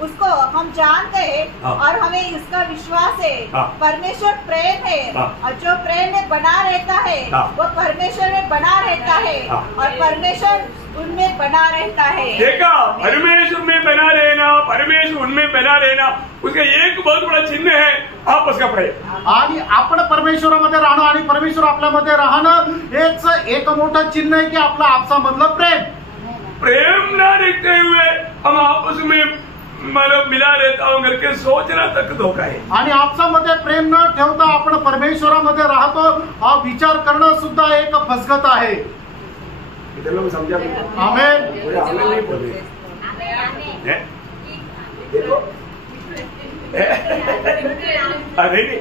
उसको हम जानते हैं और हमें इसका विश्वास है। परमेश्वर प्रेम है और जो प्रेम में बना रहता है वो परमेश्वर में बना रहता है और परमेश्वर उनमें बना रहता है। देखा, परमेश्वर में बना रहना, परमेश्वर उनमें बना रहना, उसका एक बहुत बड़ा चिन्ह है आपस का प्रेम। आणि आपण परमेश्वरामध्ये राहणं आणि परमेश्वर आपल्यामध्ये राहणं हेच एक मोठं चिन्ह आहे की आपलं आपसामधलं प्रेम। प्रेम न देखते हुए हम आपस में मतलब मिला रहता हूँ करके सोचना तक धोखा है। आणि आपसामध्ये प्रेम न ठेवता आपण परमेश्वरामध्ये राहतो हा विचार करणं सुद्धा एक फसगत आहे। इधर लोग समझा? आमेन। आमेन नहीं बोले। देखो अरे नहीं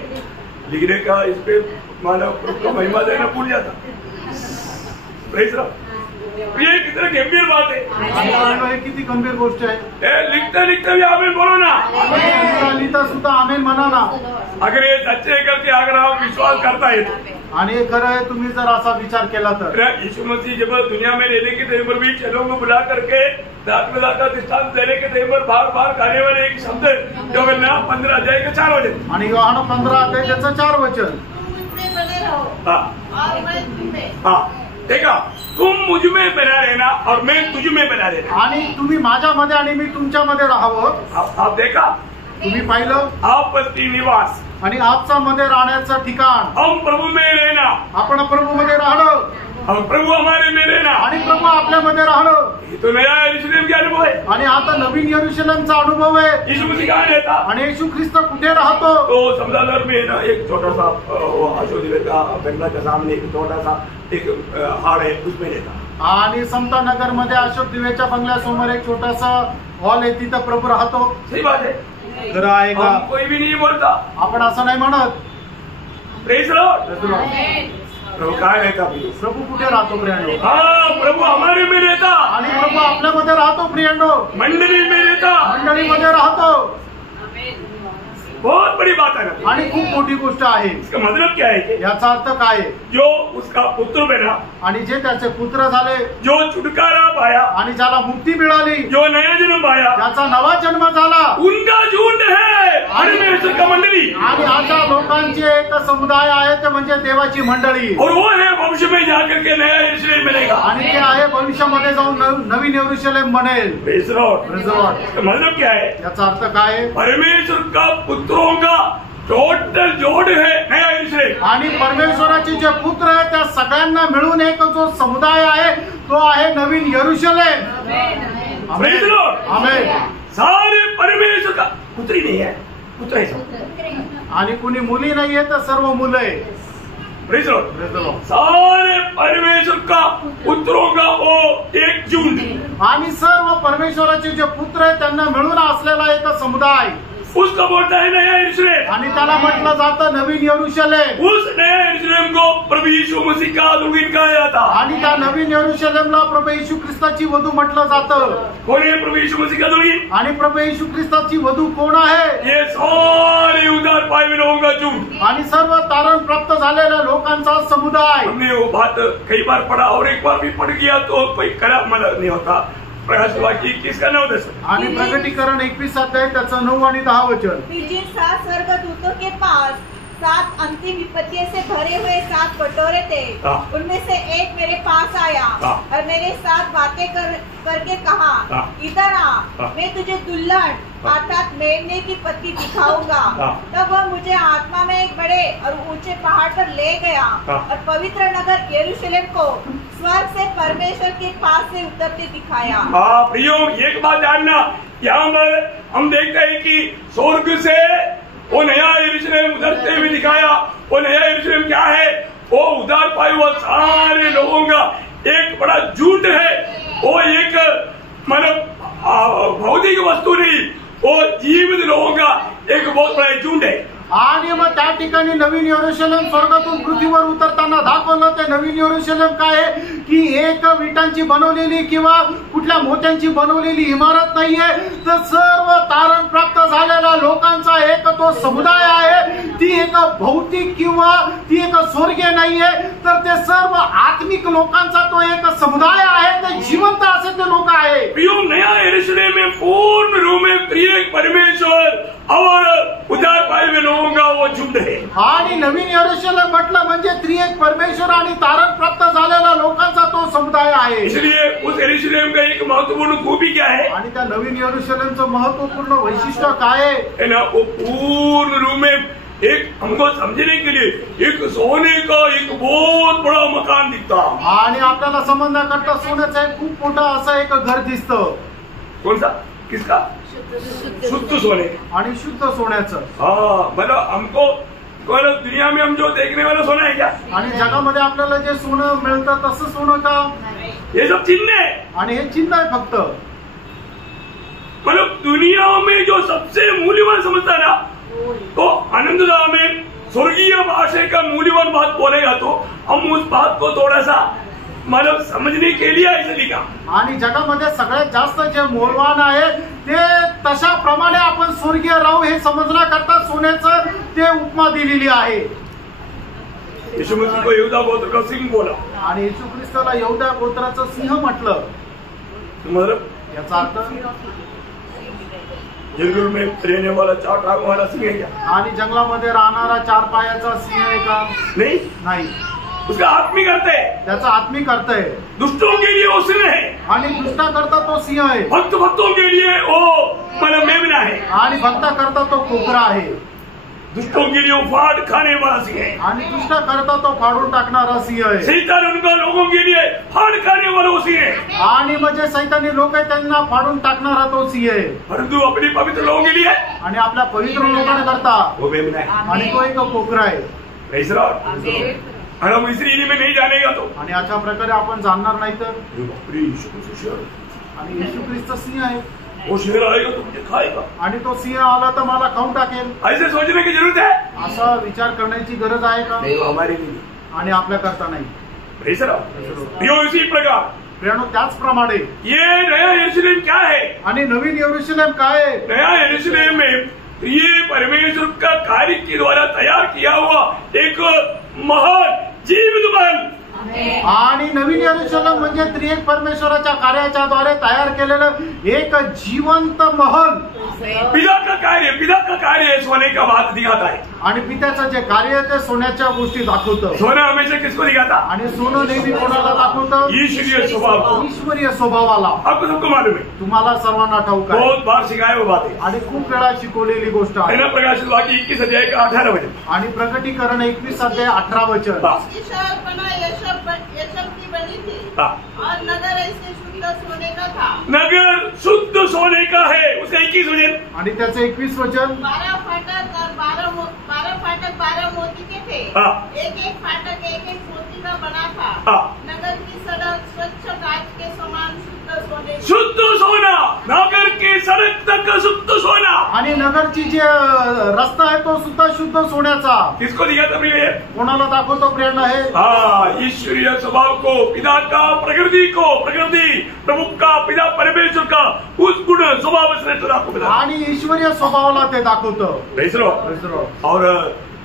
लिखने का इस पे मानव को महिमा देना भूल जाता। Praise Lord. ये कितना गंभीर बात है, किती गंभीर गोष्ट आहे। लिखता लिखता भी आमेन बोलो ना। लिहिता सुद्धा आमेन म्हणा ना। अगर ये सच्चे करके अगर आप विश्वास करता है तो, आणि हे खरं आहे, तुम्ही जर असा विचार केला तर यीशु मसीह जब दुनिया में रहने के टाइम पर भी चेलों को बुला करके रात में जाता दृष्टांत देने के टाइम पर बार बार गाने वाले एक शब्द जो ना 15 अध्याय के 4 वचन आणि योहान 15 अध्याय त्याचं 4 वचन। देखा, तुम मुझ में बना रहना और मैं तुझ में बना रहना। आणि तुम्ही माझ्यामध्ये आणि मी तुमच्यामध्ये राहावं। आप देखा, तुम्ही पाहिलं आपत्ती निवास आणि आपसामध्ये राहण्याचं ठिकाण। हम प्रभु में रहना, आपण प्रभूमध्ये राहणं हम प्रभु हमारे में रहना आणि प्रभु आपल्यामध्ये राहणं, ये तो नया यरूशलेम का अनुभव है। आणि आता नवीन यरूशलेमचा अनुभव आहे। यीशु मसीह कहाँ रहता? आणि येशू ख्रिस्त कुठे राहतो? तो समझदार में ना एक छोटा सा अशोक का बंगला के सामने एक छोटा सा एक हाड़ है, उसमें रहता। आणि समता नगर मध्ये अशोक दिवेच्या बंगल्यासमोर एक छोटासा हॉल आहे, तिथं प्रभू राहतो। सही बात है, खरं आहे का? हम कोई भी नहीं बोलता, आपण असं नाही म्हणत। Praise Lord. प्रभु कहाँ रहता? प्रभू कुठे राहतो प्रियांनो? हाँ, प्रभु हमारे में रहता आणि प्रभू आपल्यामध्ये राहतो प्रियांनो, मंडली में रहता, मंडळीमध्ये राहतो। बहुत बड़ी बात है ना। आणि खूप मोठी गोष्ट आहे। इसका मतलब क्या है कि याचा अर्थ काय आहे? जो उसका पुत्र बना, आणि जे त्याचे पुत्र झाले, जो छुटकारा पाया आणि ज्याला मुक्ती मिळाली, जो नया जन्म पाया, त्याचा नवा जन्म झाला, उनका झुंड है परमेश्वर का मंडली। आणि अशा लोकांचे एक समुदाय आहे, ते म्हणजे देवाची मंडळी। और वो है भविष्य में जाकर के नया यरूशलेम मिलेगा, आणि ते आहे भविष्यामध्ये जाऊन नवीन यरूशलेम बनेल। Praise Lord. इसका मतलब क्या है? याचा अर्थ काय आहे? परमेश्वर का पुत्रों का टोटल जोड़ है नया यरूशलेम। आणि परमेश्वराचे जे पुत्र आहेत त्या सगळ्यांना मिळून एक जो समुदाय आहे तो आहे नवीन यरूशलेम। Praise Lord. आमेन। सारे परमेश्वर का पुत्री नहीं है, पुत्र है सब। आणि कुणी मुली नाहीये तर सर्व मुलं आहे। Praise Lord. सारे परमेश्वर का पुत्रों का वो एक झुंड, आणि सर्व परमेश्वराचे जे पुत्र आहेत त्यांना मिळून असलेला एक समुदाय, उसको बोलता है नया यरूशलेम। आणि त्याला म्हटलं जातं नवीन यरूशलेम। उस नया यरूशलेम को प्रभु यीशु मसीह का दुल्हन कहा जाता। आणि त्या नवीन यरूशलेमला प्रभू येशू ख्रिस्ताची वधू म्हटलं जातं। कौन है प्रभु यीशु मसीह का दुल्हन? आणि प्रभू येशू ख्रिस्ताची वधू कोण आहे? ये सारे उद्धार पाए हुए लोगों का झुंड, आणि सर्व तारण प्राप्त झालेल्या लोकांचा समुदाय। हमने वो बात कई बार पढ़ा और एक बार भी पढ़ गया तो कोई खराब मतलब नहीं होता। प्रकाश वाक्य 21 का 9-10 आणि प्रकटीकरण 21 अध्याय त्याचं 9 आणि 10 वचन। फिर जिन 7 स्वर्गदूतों के पास 7 अंतिम विपत्तियों से भरे हुए 7 कटोरे थे, उनमें से एक मेरे पास आया और मेरे साथ बातें करके कहा, इधर आ, मैं तुझे दुल्हन अर्थात मेमने की पत्नी दिखाऊंगा। तब वह मुझे आत्मा में एक बड़े और ऊंचे पहाड़ पर ले गया और पवित्र नगर यरूशलेम को स्वर्ग से परमेश्वर के पास से उतरते दिखाया। प्रियो, एक बात जानना, यहाँ पर हम देखते हैं कि स्वर्ग से वो नया यरूशलेम उतरते हुए दिखाया। वो नया यरूशलेम क्या है? वो उधार पाए हुआ सारे लोगों का एक बड़ा झुंड है। वो एक मतलब भौतिक वस्तु नहीं, वो जीवित लोगों का एक बहुत बड़ा झुंड है। आणि मग त्या ठिकाणी नवीन यरूशलेम स्वर्गातून पृथ्वीवर उतरताना दाखवलं। ते नवीन यरूशलेम काय आहे की एक विटांची बनवलेली किंवा कुठल्या मोत्यांची बनवलेली इमारत नाहीये, तर सर्व तारण प्राप्त झालेल्या लोकांचा एक तो समुदाय आहे। ती एक भौतिक किंवा ती एक स्वर्गीय नाहीये, तर ते सर्व आत्मिक लोकांचा तो एक समुदाय आहे। ते जिवंत असे ते लोक आहे. प्रियो, नया यरूशलेम में पूर्ण रूप में प्रिय परमेश्वर और उद्धार पाए हुए लोगों का वो झुंड है. आणि नवीन यरूशलेम म्हटलं म्हणजे त्रिएक परमेश्वर आणि तारण प्राप्त झालेल्या लोकांचा तो समुदाय आहे. इसलिए उस यरूशलेम का एक महत्वपूर्ण खूबी क्या है? आणि त्या नवीन यरूशलेमचं महत्वपूर्ण वैशिष्ट्य काय है ना, वो पूर्ण रूप में एक हमको समझने के लिए एक सोने का एक बहुत बड़ा मकान दिखता. आणि आपल्याला समजण्याकरता सोन्याचं एक खूप मोठं असं एक घर दिसतं. कौन सा? किसका? शुद्ध सोने. आणि शुद्ध सोन्याचं. हाँ, मतलब हमको दुनिया में हम जो देखने वाला सोना है क्या? आणि जगामध्ये आपल्याला जे सोनं मिळतं तसं सोनं का? ये सब चिन्ह है. आणि हे चिन्ह आहे फक्त. मतलब दुनिया में जो सबसे मूल्यवान समझता है ना, तो आनंददा में स्वर्गीय भाषा का मूल्यवान बात बोलेगा तो हम उस बात को थोड़ा सा मतलब समझने के लिए ऐसे लिखा. आणि जगामध्ये सगळ्यात जास्त जे मौल्यवान आहे ते तशा प्रमाणे आपण स्वर्गीय राहू हे समजण्याकरता सोन्याचं ते उपमा दिलेली आहे. यीशु मसीह को यहूदा गोत्र का सिंह बोला. आणि येशू ख्रिस्ताला यहूदा गोत्राचं सिंह म्हटलं. मतलब याचा अर्थ जंगल में रहने वाला 4 टांग वाला सिंह है क्या? आणि जंगलामध्ये राहणारा 4 पायाचा सिंह आहे का? नाही. उसका आत्मिक अर्थ है, त्याचा आत्मिक अर्थ आहे. दुष्टों के लिए वो सिंह है आणि दुष्टाकरता तो सिंह आहे. भक्तों के लिए वो मतलब मेमना है. आणि भक्ताकरता तो कोकरा आहे. दुष्टों के लिए वो फाड़ खाने वाला सिंह है. आणि दुष्टाकरता तो फाडून टाकणारा सिंह आहे. शैतान उनका लोगों के लिए फाड़ खाने वाला वो सिंह है. आणि म्हणजे सैतानी लोक आहेत त्यांना फाडून टाकणारा तो सिंह आहे. परंतु अपने पवित्र लोगों के लिए आणि आपल्या पवित्र लोकांकरता वो मेमना है. आणि तो एक कोकरा आहे. और हम इसी में नहीं जानेगा तो. आणि अशा प्रकारे आपण जाणणार नाही तर. आणि येशू ख्रिस्त सिंह आहे. वो शेर आएगा तो मुझे खाएगा. आणि तो सिंह आला तर मला खाऊन टाकेल. ऐसे सोचने की जरूरत है. असा विचार करण्याची गरज आहे का? हमारे लिए आणि आपल्या करता नाही. इसी प्रकार प्रियानो त्याचप्रमाणे ये नया यरूशलेम क्या है? आणि नवीन यरूशलेम काय आहे? नया यरूशलेम में ये परमेश्वर का कार्य के द्वारा तैयार किया हुआ एक महान जीवित महल. आणि नवीन यरूशलेम म्हणजे त्रिएक परमेश्वराच्या कार्याच्या द्वारे तयार केलेलं एक जिवंत महल. पिता का कार्य सोने का बात दिखाता है. आणि पित्याचं जे कार्य आहे ते सोन्याच्या गोष्टी दाखवतं. सोना हमेशा किसको दिखाता? आणि सोनं नेहमी कोणाला दाखवतं? ईश्वरीय स्वभाव. ईश्वरीय स्वभावाला. आपको सबको मालूम है. तुम्हाला सर्वांना ठाऊक आहे. बहुत बार सिखाया वो बात है. आणि खूप वेळा शिकवलेली गोष्ट आहे. प्रकाशित वाक्य 21 अध्याय का 18 वचन. आणि प्रकटीकरण 21 अध्याय 18 वचन. की बनी थी और नगर ऐसे शुद्ध सोने का था. नगर शुद्ध सोने का है. उसका 21 वचन. आणि त्याचं 21 वचन. 12 फाटक और 12 मोती के थे. एक फाटक एक मोती का बना था. नगर की सड़क स्वच्छ कांच के समान शुद्ध सोना. नगर के सड़क तक शुद्ध सोना. आणि नगरची जे रस्ता आहे तो सुद्धा शुद्ध सोन्याचा. किसको दिखाता प्रिय? कोणाला दाखवतो प्रेरणा आहे? ईश्वरीय स्वभाव को, पिता का प्रकृति को, प्रकृति प्रभु का, पिता परमेश्वर का उस गुण स्वभाव श्रेष्ठता को. आणि ईश्वरीय स्वभावाला ते दाखवतं. और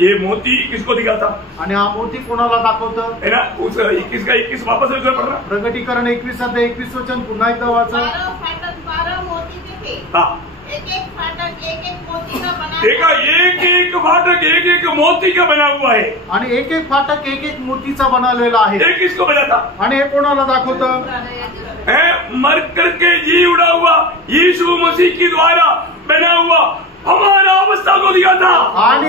ये मोती किसको दिखाता? आणि हा मोती कोणाला दाखवतं? है ना. उस 21 का 21 वापस पढ़ना. प्रकटीकरण 21 अध्याय 21 वचन पुन्हा एकदा वाचा. 12 फाटक 12 मोती के थे. एक फाटक एक मोती का बना. देखा, एक फाटक एक मोती का बना हुआ है. आणि एक फाटक एक मोतीचा बनवलेला आहे. एक किसको बनाता? आणि हे कोणाला दाखवतं? मर करके जी उड़ा हुआ यीशु मसीह के द्वारा बना हुआ हमारा अवस्था को दिखाता. आणि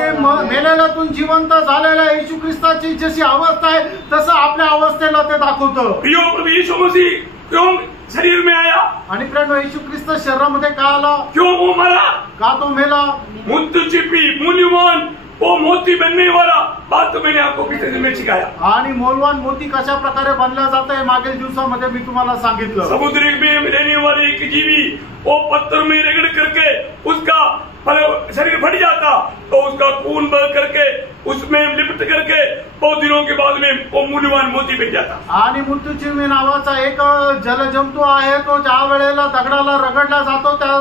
मेलेल्यातून जिवंत झालेल्या येशू ख्रिस्ताची जशी अवस्था आहे तसं आपल्या अवस्थेला ते दाखवतं. प्रिय प्रभु यीशु मसीह क्यों शरीर में आया? आणि प्रिय येशू ख्रिस्त शरीरामध्ये का आला? क्यों वो मरा? का तो मेला? मुद्दू चिपी मूल्यवान वो मोती बनने वाला बात तो मैंने आपको पिछले दिन में सिखाया. आणि मौल्यवान मोती कशा प्रकारे बनला जातं हे मागील दिवसामध्ये मी तुम्हाला सांगितलं. समुद्र में रहने वाले एक जीवी वो पत्थर में रगड़ करके उसका शरीर फट जाता, तो उसका खून बह करके उसमें लिपट करके बहुत दिनों के बाद में वो मूल्यवान मोती बन जाता। आणि मृत्यूचिरमी नावाचा एक जलजंतू आहे, तो ज्या वेळेला दगडाला रगडला जातो, त्या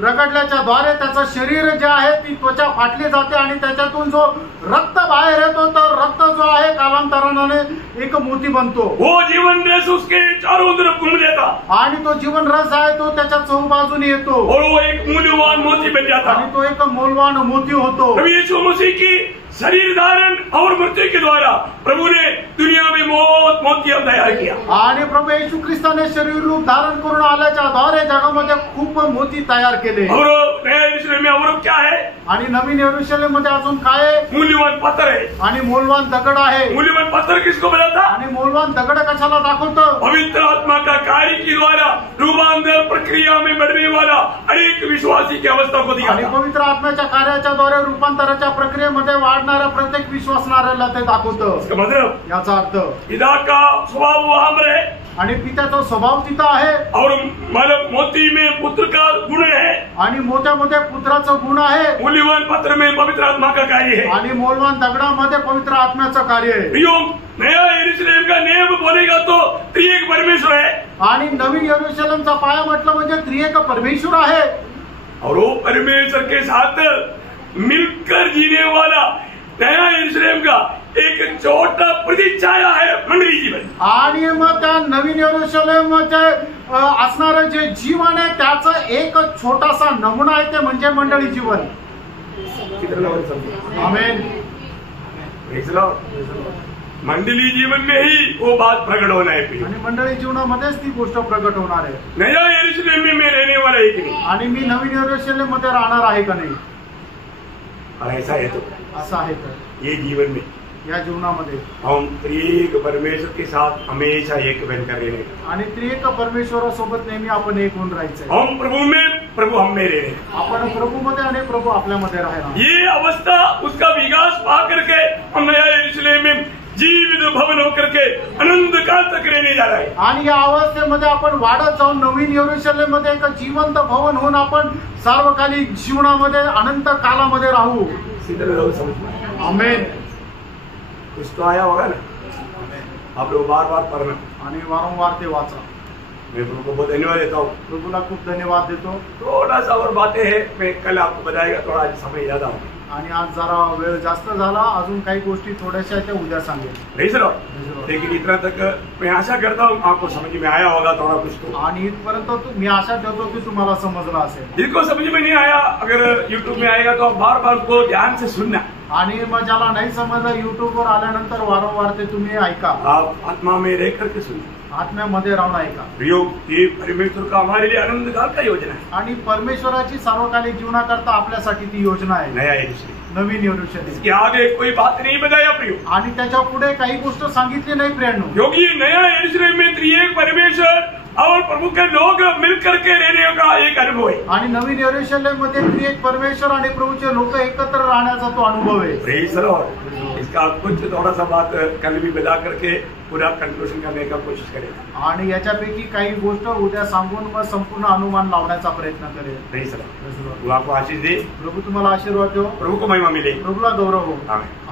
रगडल्याच्या द्वारे त्याचं शरीर जे आहे ती त्वचा फाटली जाते आणि त्याच्यातून जो रक्त बाहेर येतो, तर रक्त जो आहे कालांतराने एक मोती बनतो। वो जीवन रस उसके चारों तरफ घूम जाता आणि तो जीवन रस आहे तो त्याच्या चहूबाजूने येतो और वो एक मूल्यवान मोती बन जाता आणि तो एक मौल्यवान मोती होतो। प्रभु यीशु मसीह की शरीर धारण और मृत्यु के द्वारा प्रभु ने दुनिया में मोतियां तैयार किया आणि प्रभू येशू ख्रिस्ताने शरीर रूप धारण करून आल्याच्या द्वारे जगामध्ये खूप मोती तयार केले। और नया यरूशलेम में और क्या है? आणि नवीन यरूशलेम मध्ये अजून काय आहे? मूल्यवान पत्थर है। आणि मौल्यवान दगड आहे। मूल्यवान पत्थर किसको बताता? आणि मौल्यवान दगड कशाला दाखवतं? पवित्र आत्मा का कार्य के द्वारा रूपांतर प्रक्रिया में बढ़ने वाला अनेक विश्वासी की अवस्था को आणि दिखाता। पवित्र आत्म्याच्या कार्याच्या द्वारे रूपांतराच्या प्रक्रियेमध्ये वाढणाऱ्या प्रत्येक विश्वासणाऱ्याला ते दाखवतं। इसका मतलब याचा अर्थ पिता का स्वभाव वहां पर है आणि पित्याचा स्वभाव तिथं आहे और मतलब मोती में पुत्र का गुण है आणि मोत्यामध्ये पुत्राचं गुण आहे मूल्यवान पत्र में पवित्र आत्मा का कार्य है आणि मौल्यवान दगडामध्ये पवित्र आत्म्याचं कार्य आहे। प्रियो, नया यरूशलेम का नियम बोलेगा तो त्रिएक परमेश्वर है आणि नवीन यरूशलेमचा पाया म्हटलं म्हणजे त्रिएक परमेश्वर आहे और वो परमेश्वर के साथ मिलकर जीने वाला नया यरूशलेम का एक छोटा प्रतिच्छाया है मंडली जीवन। आणि मग त्या नवीन यरूशलेमचे असणारं जे जीवन आहे त्याचा एक छोटासा नमुना आहे ते म्हणजे मंडळी जीवन। आमेन। मंडली जीवन में ही वो बात प्रकट होना है। आणि मंडळी जीवनामध्येच ती गोष्ट प्रकट होणार आहे। नया यरूशलेम में मैं रहने वाला है कि नहीं? आणि मी नवीन यरूशलेम मध्ये राहणार आहे का नाही? और ऐसा है तो असं आहे तर ये जीवन में या जीवनामध्ये हम त्रिएक परमेश्वर के साथ हमेशा एक बनकर रहने, आणि त्रिएक परमेश्वरासोबत नेहमी आपण एक होऊन राहायचंय। हम प्रभु में प्रभु हम में रहने, आपण प्रभूमध्ये आणि प्रभू आपल्यामध्ये राहणार। ये अवस्था उसका विकास पा करके हम नया यरूशलेम में जीवित भवन होकर के अनंत काल तक रहने जा रहा है। आणि या अवस्थेमध्ये आपण वाढत जाऊन नवीन यरूशलेम मध्ये एक जिवंत भवन होऊन आपण सार्वकालिक जीवनामध्ये अनंत कालामध्ये राहू। आमेन। कुछ तो आया होगा ना, आप लोग बार बार पढ़ना। आणि वारंवार ते वाचा। मैं प्रभु को बहुत धन्यवाद देता हूँ। प्रभूला खूप धन्यवाद देतो। थोड़ा सा और बातें हैं, मैं कल आपको बताएगा, थोड़ा आज समय ज्यादा हो। आणि आज जरा वेळ जास्त झाला, अजून काही गोष्टी थोड्याशा त्या उद्या सांगेल। नहीं सर, लेकिन इतना तक मैं आशा करता हूँ आपको समझ में आया होगा थोड़ा कुछ तो। आणि इथपर्यंत मी आशा ठेवतो की तुम्हाला समजलं असेल। जिसको समझ में नहीं आया, अगर यूट्यूब में आएगा तो आप बार बार उसको ध्यान से सुनना। आणि मग ज्याला नाही समजलं युट्यूबवर आल्यानंतर वारंवार ते तुम्ही ऐका। आप आत्मा में रह करके सुनिए, आत्म्यामध्ये राहून ऐका। प्रयोग ये परमेश्वर का हमारे लिए आनंद काल का योजना है। आणि परमेश्वराची सार्वकालिक जीवनाकरता आपल्यासाठी ती योजना आहे। नया यरूशलेम, नवीन यरूशलेम। इसके आगे कोई बात नहीं बताया प्रयोग, आणि त्याच्या पुढे काही गोष्ट सांगितली नाही प्रियांनो। क्योंकि नया यरूशलेम में त्रिएक परमेश्वर और प्रभु के लोग मिलकर के रहने का एक अनुभव है। आणि नवीन यरूशलेम मध्ये त्रिएक परमेश्वर आणि प्रभूचे लोक एकत्र राहण्याचा तो अनुभव आहे। Praise the Lord. इसका कुछ थोड़ा सा बात कल भी बता करके पूरा कंक्लूजन करने का कोशिश करेगा। आणि याच्यापैकी काही गोष्ट उद्या सांगून मग संपूर्ण अनुमान लावण्याचा प्रयत्न करेल। Praise the Lord. वो आपको आशीष दे, प्रभू तुम्हाला आशीर्वाद देव, प्रभु को महिमा मिले। प्रभूला गौरव हो। आमीन।